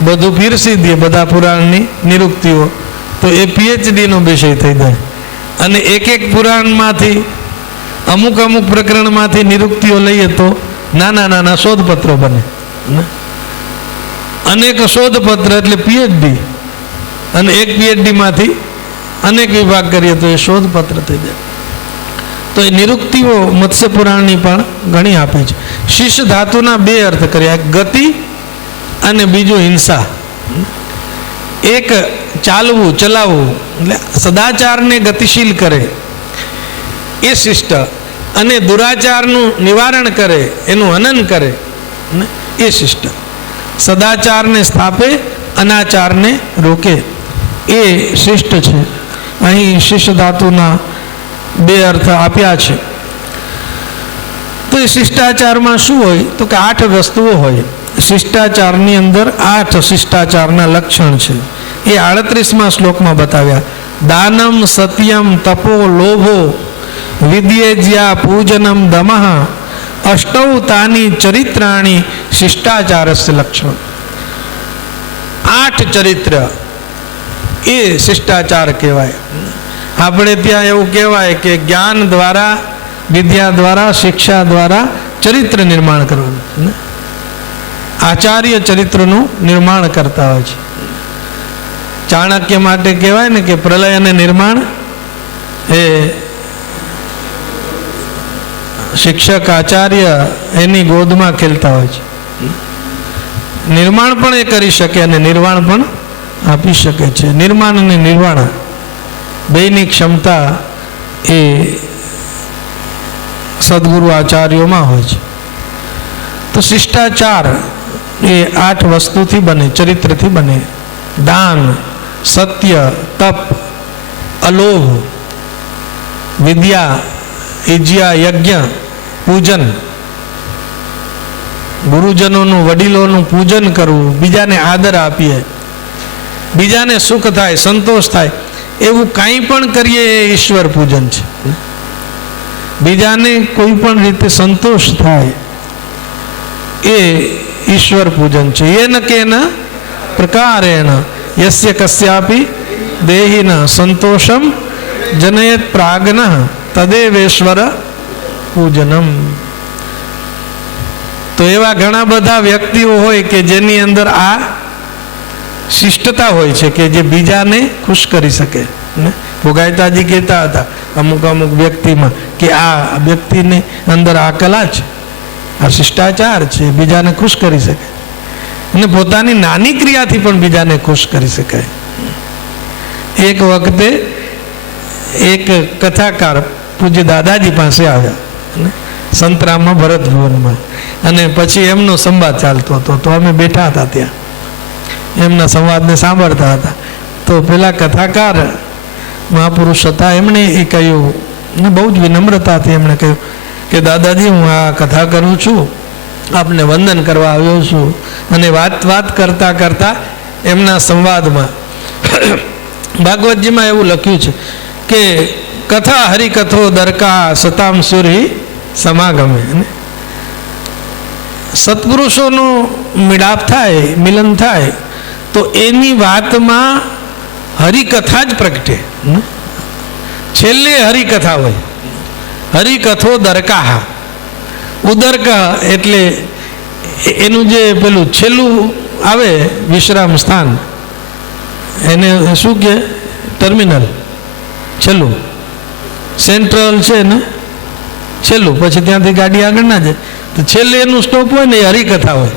બધું પીરસી દે બધા પુરાણની નિરુક્તિઓ, તો એ પીએચડીનો વિષય થઈ જાય. અને એક એક પુરાણમાંથી અમુક અમુક પ્રકરણમાંથી નિરુક્તિઓ લઈએ તો નાના નાના શોધપત્રો બને. અનેક શોધપત્ર એટલે પીએચડી, અને એક પીએચડીમાંથી અનેક વિભાગ કરીએ તો એ શોધપત્ર થઈ જાય. તો એ નિરુક્તિઓ મત્સ્ય પુરાણની પણ ઘણી આપી છે. શિષ્ટ ધાતુના બે અર્થ કર્યા, ગતિ અને બીજું હિંસા. એક ચાલવું ચલાવવું એટલે સદાચારને ગતિશીલ કરે એ શિષ્ટ, અને દુરાચારનું નિવારણ કરે એનું હનન કરે એ શિષ્ટ. સદાચારને સ્થાપે, અનાચારને રોકે એ શિષ્ટ છે. અહીં શિષ્ટ ધાતુના બે અર્થ આપ્યા છે. તો એ શિષ્ટાચારમાં શું હોય તો કે 8 વસ્તુઓ હોય. શિષ્ટાચારની અંદર 8 શિષ્ટાચારના લક્ષણ છે. એ 38મા શ્લોકમાં બતાવ્યા. દાનમ સત્યમ તપો લોભો વિદ્યેજ્યા પૂજનમ દમઃ અષ્ટૌ તાની ચરિત્રાણી શિષ્ટાચારસ્ય લક્ષણ. 8 ચરિત્ર એ શિષ્ટાચાર કહેવાય. આપણે ત્યાં એવું કહેવાય કે જ્ઞાન દ્વારા, વિદ્યા દ્વારા, શિક્ષા દ્વારા ચરિત્ર નિર્માણ કરવાનું. આચાર્ય ચરિત્રનું નિર્માણ કરતા હોય છે. ચાણક્ય માટે કહેવાય ને કે પ્રલય અને નિર્માણ એ શિક્ષક આચાર્ય એની ગોદમાં ખેલતા હોય છે. નિર્માણ પણ એ કરી શકે અને નિર્વાણ પણ આપી શકે છે. નિર્માણ અને નિર્વાણ બેયની ક્ષમતા એ સદગુરુ આચાર્યોમાં હોય છે. તો શિષ્ટાચાર એ 8 વસ્તુથી બને, ચરિત્રથી બને. દાન, સત્ય, તપ, અલોભ, વિદ્યા, ઈજ્યા, યજ્ઞ, પૂજન. ગુરુજનોનું, વડીલોનું પૂજન કરવું, બીજાને આદર આપીએ, બીજાને સુખ થાય, સંતોષ થાય એવું કાંઈ પણ કરીએ એ ઈશ્વર પૂજન છે. બીજાને કોઈ પણ રીતે સંતોષ થાય એ ઈશ્વર પૂજન છે. એન કેન પ્રકારેણ યસ્ય કસ્યાપી દેહિન સંતોષમ જનયેત પ્રાજ્ઞઃ તદેવેશ્વર પૂજનમ. તો એવા ઘણા બધા વ્યક્તિઓ હોય કે જેની અંદર આ શિષ્ટતા હોય છે કે જે બીજાને ખુશ કરી શકે. ભોગાયતાજી કહેતા હતા અમુક અમુક વ્યક્તિમાં કે આ વ્યક્તિની અંદર આ કલા છે, આ શિષ્ટાચાર છે, બીજાને ખુશ કરી શકે અને પોતાની નાની ક્રિયાથી પણ બીજાને ખુશ કરી શકાય. એક વખતે એક કથાકાર પૂજ્ય દાદાજી પાસે આવ્યા સંતરામમાં ભરત ભુવનમાં, અને પછી એમનો સંવાદ ચાલતો હતો. તો અમે બેઠા હતા ત્યાં, એમના સંવાદને સાંભળતા હતા. તો પેલા કથાકાર મહાપુરુષ હતા, એમણે એ કહ્યું ને બહુ જ વિનમ્રતાથી એમણે કહ્યું કે દાદાજી હું આ કથા કરું છું, આપને વંદન કરવા આવ્યો છું. અને વાત કરતા કરતા એમના સંવાદમાં ભાગવતજીમાં એવું લખ્યું છે કે કથા હરિકથો દરકા સતામ સુરી સમાગમે. સત્પુરુષોનો મિલાપ થાય, મિલન થાય તો એની વાતમાં હરિકથા જ પ્રગટે. છેલ્લે હરિકથા હોય. હરિકથો દરકાહ, ઉદરક એટલે એનું જે પેલું છેલ્લું આવે વિશ્રામ સ્થાન, એને શું કહે? ટર્મિનલ. છેલ્લું સેન્ટ્રલ છે ને છેલ્લું, પછી ત્યાંથી ગાડી આગળ ના જાય તો છેલ્લે એનું સ્ટોપ હોય ને એ હરિકથા હોય.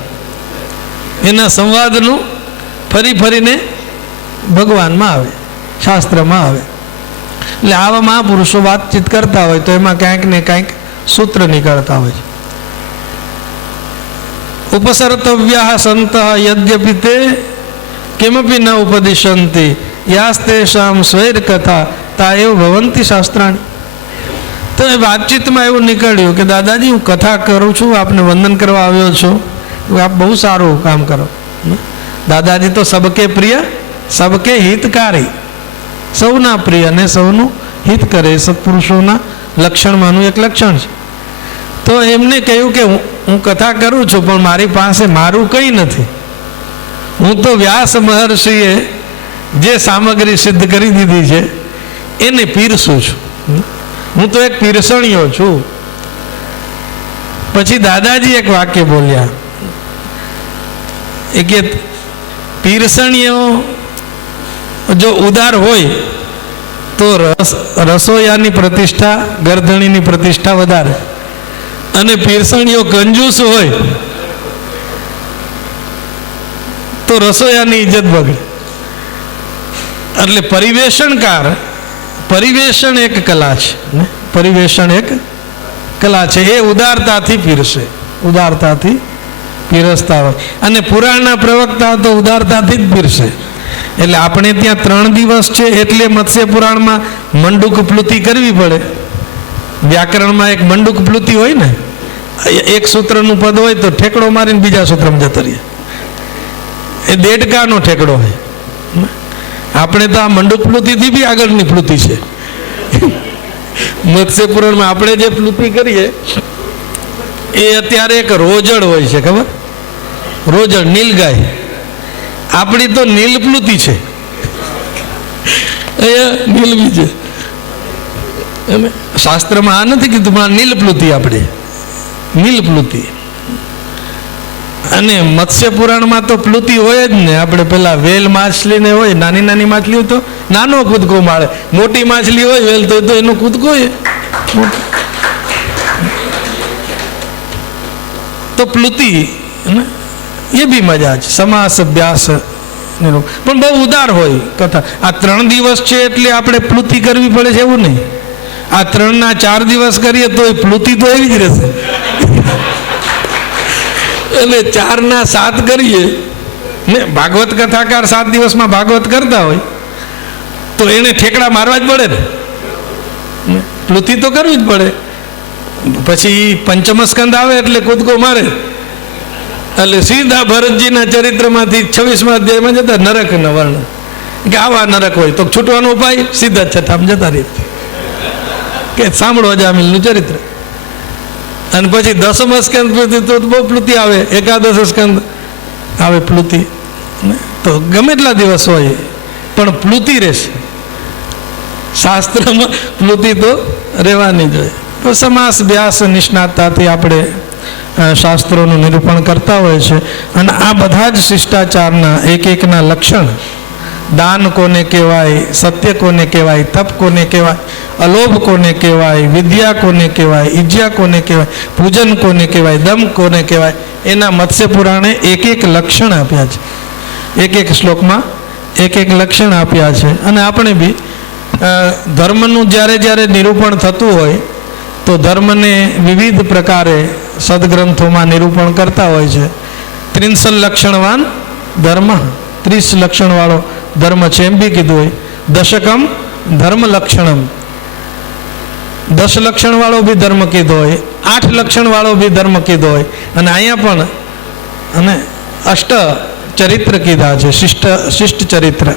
એના સંવાદનું ફરી ફરીને ભગવાનમાં આવે, શાસ્ત્રમાં આવે. એટલે આવા મહાપુરુષો વાતચીત કરતા હોય તો એમાં કાંઈક ને કાંઈક સૂત્ર નીકળતા હોય છે. ઉપસર્તવ્યા સંત યદ્યપિ તે કિમપી ન ઉપદિશંતિ યાસ્તેષામ સ્વૈર કથા તા એવ ભવંતી શાસ્ત્રાણી. તો એ વાતચીતમાં એવું નીકળ્યું કે દાદાજી હું કથા કરું છું, આપને વંદન કરવા આવ્યો છું, આપ બહુ સારું કામ કરો. દાદાજી તો સબકે પ્રિય સબકે હિતકારી, સૌના પ્રિય અને સૌનું હિત કરે, સત્પુરુષોના લક્ષણમાંનું એક લક્ષણ છે. તો એમને કહ્યું કે હું કથા કરું છું પણ મારી પાસે મારું કંઈ નથી. હું તો વ્યાસ મહર્ષિએ જે સામગ્રી સિદ્ધ કરી દીધી છે એને પીરસું છું. હું તો એક પીરસણીયો છું. પછી દાદાજી એક વાક્ય બોલ્યા એ કે પીરસણીઓ જો ઉદાર હોય તો રસોયાની પ્રતિષ્ઠા, ગરધણીની પ્રતિષ્ઠા વધારે, અને પીરસણીઓ કંજૂસ હોય તો રસોયાની ઇજ્જત બગડે. એટલે પરિવેષણ એક કલા છે ને, પરિવેષણ એક કલા છે. એ ઉદારતાથી પીરસે, ઉદારતાથી પીરસતા હોય. અને પુરાણના પ્રવક્તા તો ઉદારતાથી જ પીરસે. એટલે આપણે ત્યાં 3 દિવસ છે એટલે મત્સ્ય પુરાણમાં મંડુક પ્લુતિ કરવી પડે. વ્યાકરણમાં એક મંડુક પ્લુતિ હોય ને, એક સૂત્રનું પદ હોય તો ઠેકડો મારીને બીજા સૂત્રમાં જતો રહે, એ દેડકાનો ઠેકડો હોય. આપણે તો આ મંડુક પ્લુતિથી બી આગળની પ્લુતિ છે. મત્સ્ય પુરાણમાં આપણે જે પ્લુતિ કરીએ એ અત્યારે એક રોજડ હોય છે, ખબર? રોજડ, નીલગાય. આપણી તો નીલ પ્લુતિ છે, નીલવી છે. શાસ્ત્રમાં આ નથી કીધું, પણ નીલ પ્લુતિ, આપણે નીલ પ્લુતિ. અને મત્સ્ય પુરાણમાં તો પ્લુતિ હોય જ ને. આપણે પેલા વેલ માછલીને હોય, નાની નાની માછલી હોય તો નાનો કૂદકો મારે, મોટી માછલી હોય વેલ તો એનો કૂદકો તો પ્લુતિ એ બી મજા છે. સમાસ અભ્યાસ પણ બહુ ઉદાર હોય કથા. આ 3 દિવસ છે એટલે આપણે પ્લુતિ કરવી પડે છે એવું નહીં. આ 3ના 4 દિવસ કરીએ તો પ્લુતિ તો એવી જ રહેશે. એટલે 4ના 7 કરીએ ને. ભાગવત કથાકાર 7 દિવસમાં ભાગવત કરતા હોય તો એને ઠેકડા મારવા જ પડે ને, પ્લુતિ તો કરવી જ પડે. પછી પંચમ સ્કંદ આવે એટલે કૂદકો મારે, એટલે સીધા ભરતજીના ચરિત્રમાંથી 26મા અધ્યાયમાં જતા નરકના વર્ણન, કે આવા નરક હોય તો છૂટવાનો ઉપાય, સીધા 6ઠામાં જતા રહે કે સાંભળો અજામિલનું ચરિત્ર. અને પછી 10મ સ્કંદ તો બહુ પ્લુતિ આવે, 11 સ્કંદ આવે પ્લુતિ. તો ગમે એટલા દિવસ હોય પણ પ્લુતિ રહેશે. શાસ્ત્રમાં પ્લુતિ તો રહેવાની જ હોય. તો સમાસ વ્યાસ નિષ્ણાતતાથી આપણે શાસ્ત્રોનું નિરૂપણ કરતા હોય છે. અને આ બધા જ શિષ્ટાચારના એકના લક્ષણ, દાન કોને કહેવાય, સત્ય કોને કહેવાય, તપ કોને કહેવાય, અલોભ કોને કહેવાય, વિદ્યા કોને કહેવાય, ઈજ્યા કોને કહેવાય, પૂજન કોને કહેવાય, દમ કોને કહેવાય, એના મત્સ્ય પુરાણે એક લક્ષણ આપ્યા છે. એક શ્લોકમાં એક લક્ષણ આપ્યા છે. અને આપણે બી ધર્મનું જ્યારે જ્યારે નિરૂપણ થતું હોય તો ધર્મને વિવિધ પ્રકારે સદગ્રંથોમાં નિરૂપણ કરતા હોય છે. 30 લક્ષણવાન ધર્મ, 30 લક્ષણવાળો ધર્મ છે એમ બી કીધું હોય. દશકમ ધર્મ લક્ષણમ, 10 લક્ષણવાળો બી ધર્મ કીધો હોય, 8 લક્ષણવાળો બી ધર્મ કીધો હોય. અને અહીંયા પણ અને અષ્ટ ચરિત્ર કીધા છે, શિષ્ટ ચરિત્ર.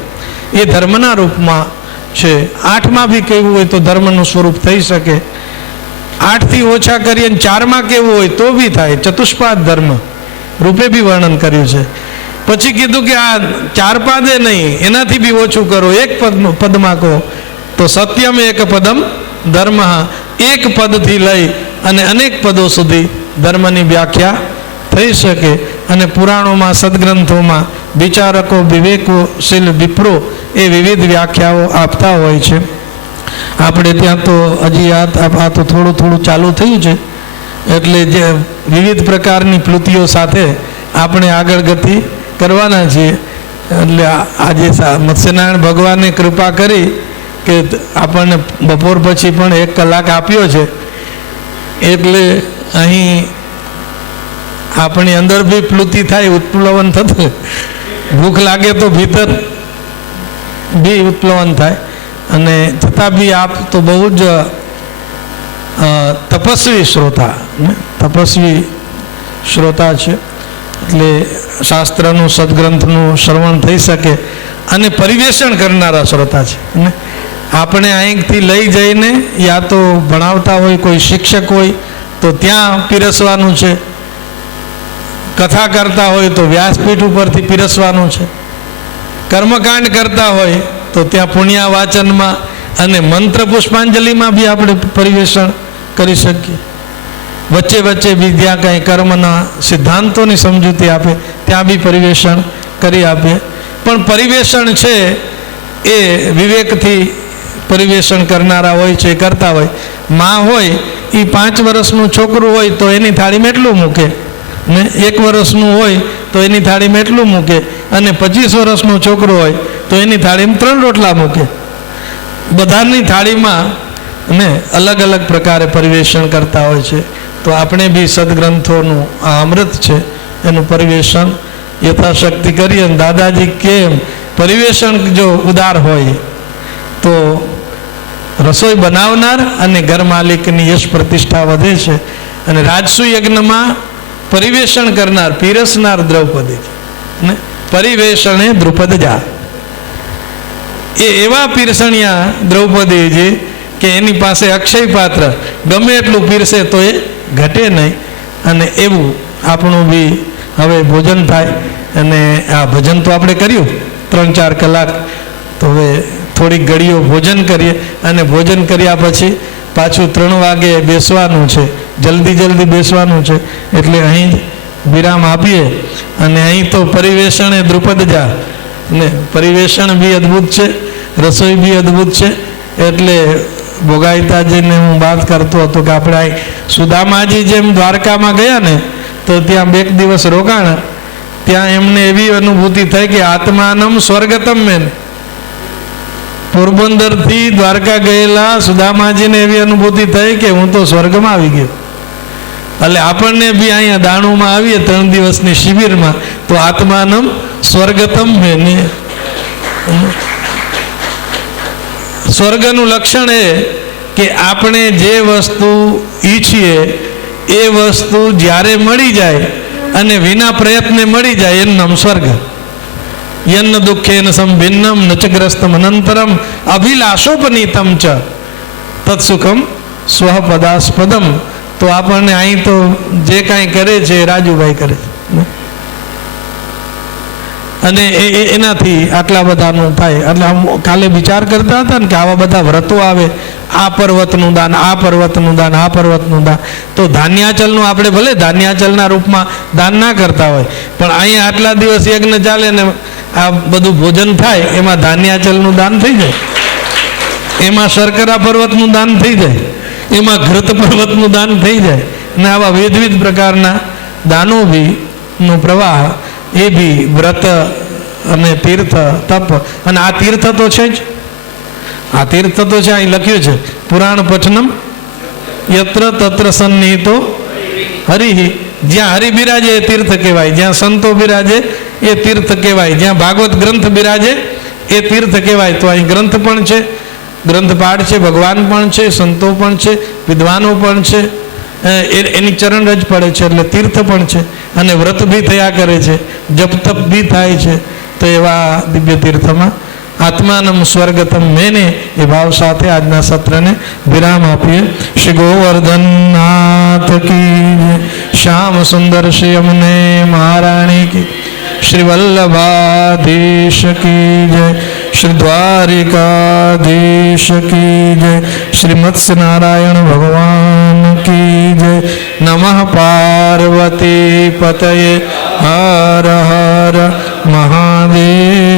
એ ધર્મના રૂપમાં છે. 8માં બી કહેવું હોય તો ધર્મનું સ્વરૂપ થઈ શકે. 8થી ઓછા કરીએ 4માં કેવું હોય તો બી થાય. ચતુષ્પાદ ધર્મ રૂપે બી વર્ણન કર્યું છે. પછી કીધું કે આ 4 પાદે નહીં, એનાથી બી ઓછું કરો, એક પદમાં કહો તો સત્યમ એક પદમ ધર્મ. એક પદથી લઈ અને અનેક પદો સુધી ધર્મની વ્યાખ્યા થઈ શકે. અને પુરાણોમાં, સદગ્રંથોમાં વિચારકો, વિવેકશીલ વિપ્રો એ વિવિધ વ્યાખ્યાઓ આપતા હોય છે. આપણે ત્યાં તો હજી આ તો થોડું ચાલુ થયું છે, એટલે જે વિવિધ પ્રકારની પ્લુતિઓ સાથે આપણે આગળ ગતિ કરવાના છીએ. એટલે આજે મત્સ્યનારાયણ ભગવાને કૃપા કરી કે આપણને બપોર પછી પણ 1 કલાક આપ્યો છે. એટલે અહીં આપણી અંદર બી પ્લુતિ થાય, ઉત્પ્લવન થતું. ભૂખ લાગે તો ભીતર બી ઉત્પ્લવન થાય. અને છતાં બી આપ તો બહુ જ તપસ્વી શ્રોતા છે. એટલે શાસ્ત્રનું, સદગ્રંથનું શ્રવણ થઈ શકે અને પરિવેષણ કરનારા શ્રોતા છે. અને આપણે અહીંથી લઈ જઈને યા તો ભણાવતા હોય કોઈ શિક્ષક હોય તો ત્યાં પીરસવાનું છે, કથા કરતા હોય તો વ્યાસપીઠ ઉપરથી પીરસવાનું છે, કર્મકાંડ કરતા હોય તો ત્યાં પુણ્યા વાચનમાં અને મંત્ર પુષ્પાંજલિમાં બી આપણે પરિવેષણ કરી શકીએ. વચ્ચે વચ્ચે બી જ્યાં કંઈ કર્મના સિદ્ધાંતોની સમજૂતી આપે ત્યાં બી પરિવેષણ કરી આપીએ. પણ પરિવેષણ છે એ વિવેકથી પરિવેષણ કરનારા હોય છે, કરતા હોય. માં હોય એ 5 વર્ષનું છોકરું હોય તો એની થાળીમાં એટલું મૂકે, ને 1 વર્ષનું હોય તો એની થાળીમાં એટલું મૂકે, અને 25 વર્ષનો છોકરો હોય તો એની થાળીમાં 3 રોટલા મૂકે. બધાની થાળીમાં ને અલગ અલગ પ્રકારે પરિવેષણ કરતા હોય છે. તો આપણે બી સદગ્રંથોનું આ અમૃત છે એનું પરિવેષણ યથાશક્તિ કરીએ. અને દાદાજી કેમ પરિવેષણ જો ઉદાર હોય તો રસોઈ બનાવનાર અને ઘર માલિકની યશ પ્રતિષ્ઠા વધે છે. અને રાજસુ યજ્ઞમાં પરિવેષણ કરનાર, પીરસનાર દ્રૌપદી ને પરિવેષણે દ્રુપદજા, એ એવા પીરસણિયા દ્રૌપદીજી કે એની પાસે અક્ષય પાત્ર ગમે એટલું પીરસે તો એ ઘટે નહીં. અને એવું આપણું બી હવે ભોજન થાય. અને આ ભજન તો આપણે કર્યું 3-4 કલાક, તો હવે થોડીક ઘડીઓ ભોજન કરીએ. અને ભોજન કર્યા પછી પાછું 3 વાગે બેસવાનું છે, જલ્દી બેસવાનું છે. એટલે અહીં જ વિરામ આપીએ. અને અહીં તો પરિવેષણે દ્રુપદજા ને પરિવેષણ બી અદ્ભુત છે, રસોઈ બી અદ્ભુત છે. એટલે ભોગાઈતાજીને હું વાત કરતો હતો કે આપણે અહીં સુદામાજી જેમ દ્વારકામાં ગયા ને તો ત્યાં 2 દિવસ રોકાણા. ત્યાં એમને એવી અનુભૂતિ થઈ કે આત્માનમ સ્વર્ગતમ મેન. પોરબંદરથી દ્વારકા ગયેલા સુદામાજીને એવી અનુભૂતિ થઈ કે હું તો સ્વર્ગમાં આવી ગયો. એટલે આપણને બી અહીંયા દાણુમાં આવીએ 3 દિવસની શિબિરમાં તો આત્માનમ સ્વર્ગતમ મેન. સ્વર્ગનું લક્ષણ એ કે આપણે જે વસ્તુ ઈચ્છીએ એ વસ્તુ જ્યારે મળી જાય અને વિના પ્રયત્ને મળી જાય એનું નામ સ્વર્ગ. યન્ન દુઃખેન સંભિન્નમ નચગ્રસ્તમ અનંતરમ અભિલાષોપનીતમ ચ તત્સુખમ સ્વપદાસ્પદમ. તો આપણને અહીં તો જે કાંઈ કરે છે એ રાજુભાઈ કરે છે, અને એનાથી આટલા બધાનું થાય. એટલે આમ કાલે વિચાર કરતા હતા ને કે આવા બધા વ્રતો આવે, આ પર્વતનું દાન, આ પર્વતનું દાન, આ પર્વતનું દાન. તો ધાન્યાચલનું આપણે ભલે ધાન્યાચલના રૂપમાં દાન ના કરતા હોય, પણ અહીંયા આટલા દિવસ યજ્ઞ ચાલે ને આ બધું ભોજન થાય, એમાં ધાન્યાચલનું દાન થઈ જાય, એમાં શર્કરા પર્વતનું દાન થઈ જાય, એમાં ઘૃત પર્વતનું દાન થઈ જાય. અને આવા વિવિધ પ્રકારના દાનો બી નો પ્રવાહ એ બી વ્રત અને તીર્થ તપ. અને આ તીર્થ તો છે જ, આ તીર્થ તો છે. અહીં લખ્યું છે પુરાણ પઠનમ યત્ર તત્ર સન્નિહિતો હરિ. જ્યાં હરિ બિરાજે એ તીર્થ કહેવાય, જ્યાં સંતો બિરાજે એ તીર્થ કહેવાય, જ્યાં ભાગવત ગ્રંથ બિરાજે એ તીર્થ કહેવાય. તો અહીં ગ્રંથ પણ છે, ગ્રંથપાઠ છે, ભગવાન પણ છે, સંતો પણ છે, વિદ્વાનો પણ છે, એની ચરણ રજ પડે છે એટલે તીર્થ પણ છે. અને વ્રત બી થયા કરે છે, જપ તપ બી થાય છે. તો એવા દિવ્ય તીર્થમાં આત્માનમ સ્વર્ગતમ મેને એ ભાવ સાથે આજના સત્રને વિરામ આપીએ. શ્રી ગોવર્ધનનાથ કી, શ્યામ સુંદર શ્રી અમને મહારાણી કી, શ્રી વલ્લભાધીશ કી જય, શ્રી દ્વારિકાધીશ કી જય, શ્રી મત્સ્ય નારાયણ ભગવાન કી જય. નમઃ પાર્વતી પતયે હર હર મહાદેવ.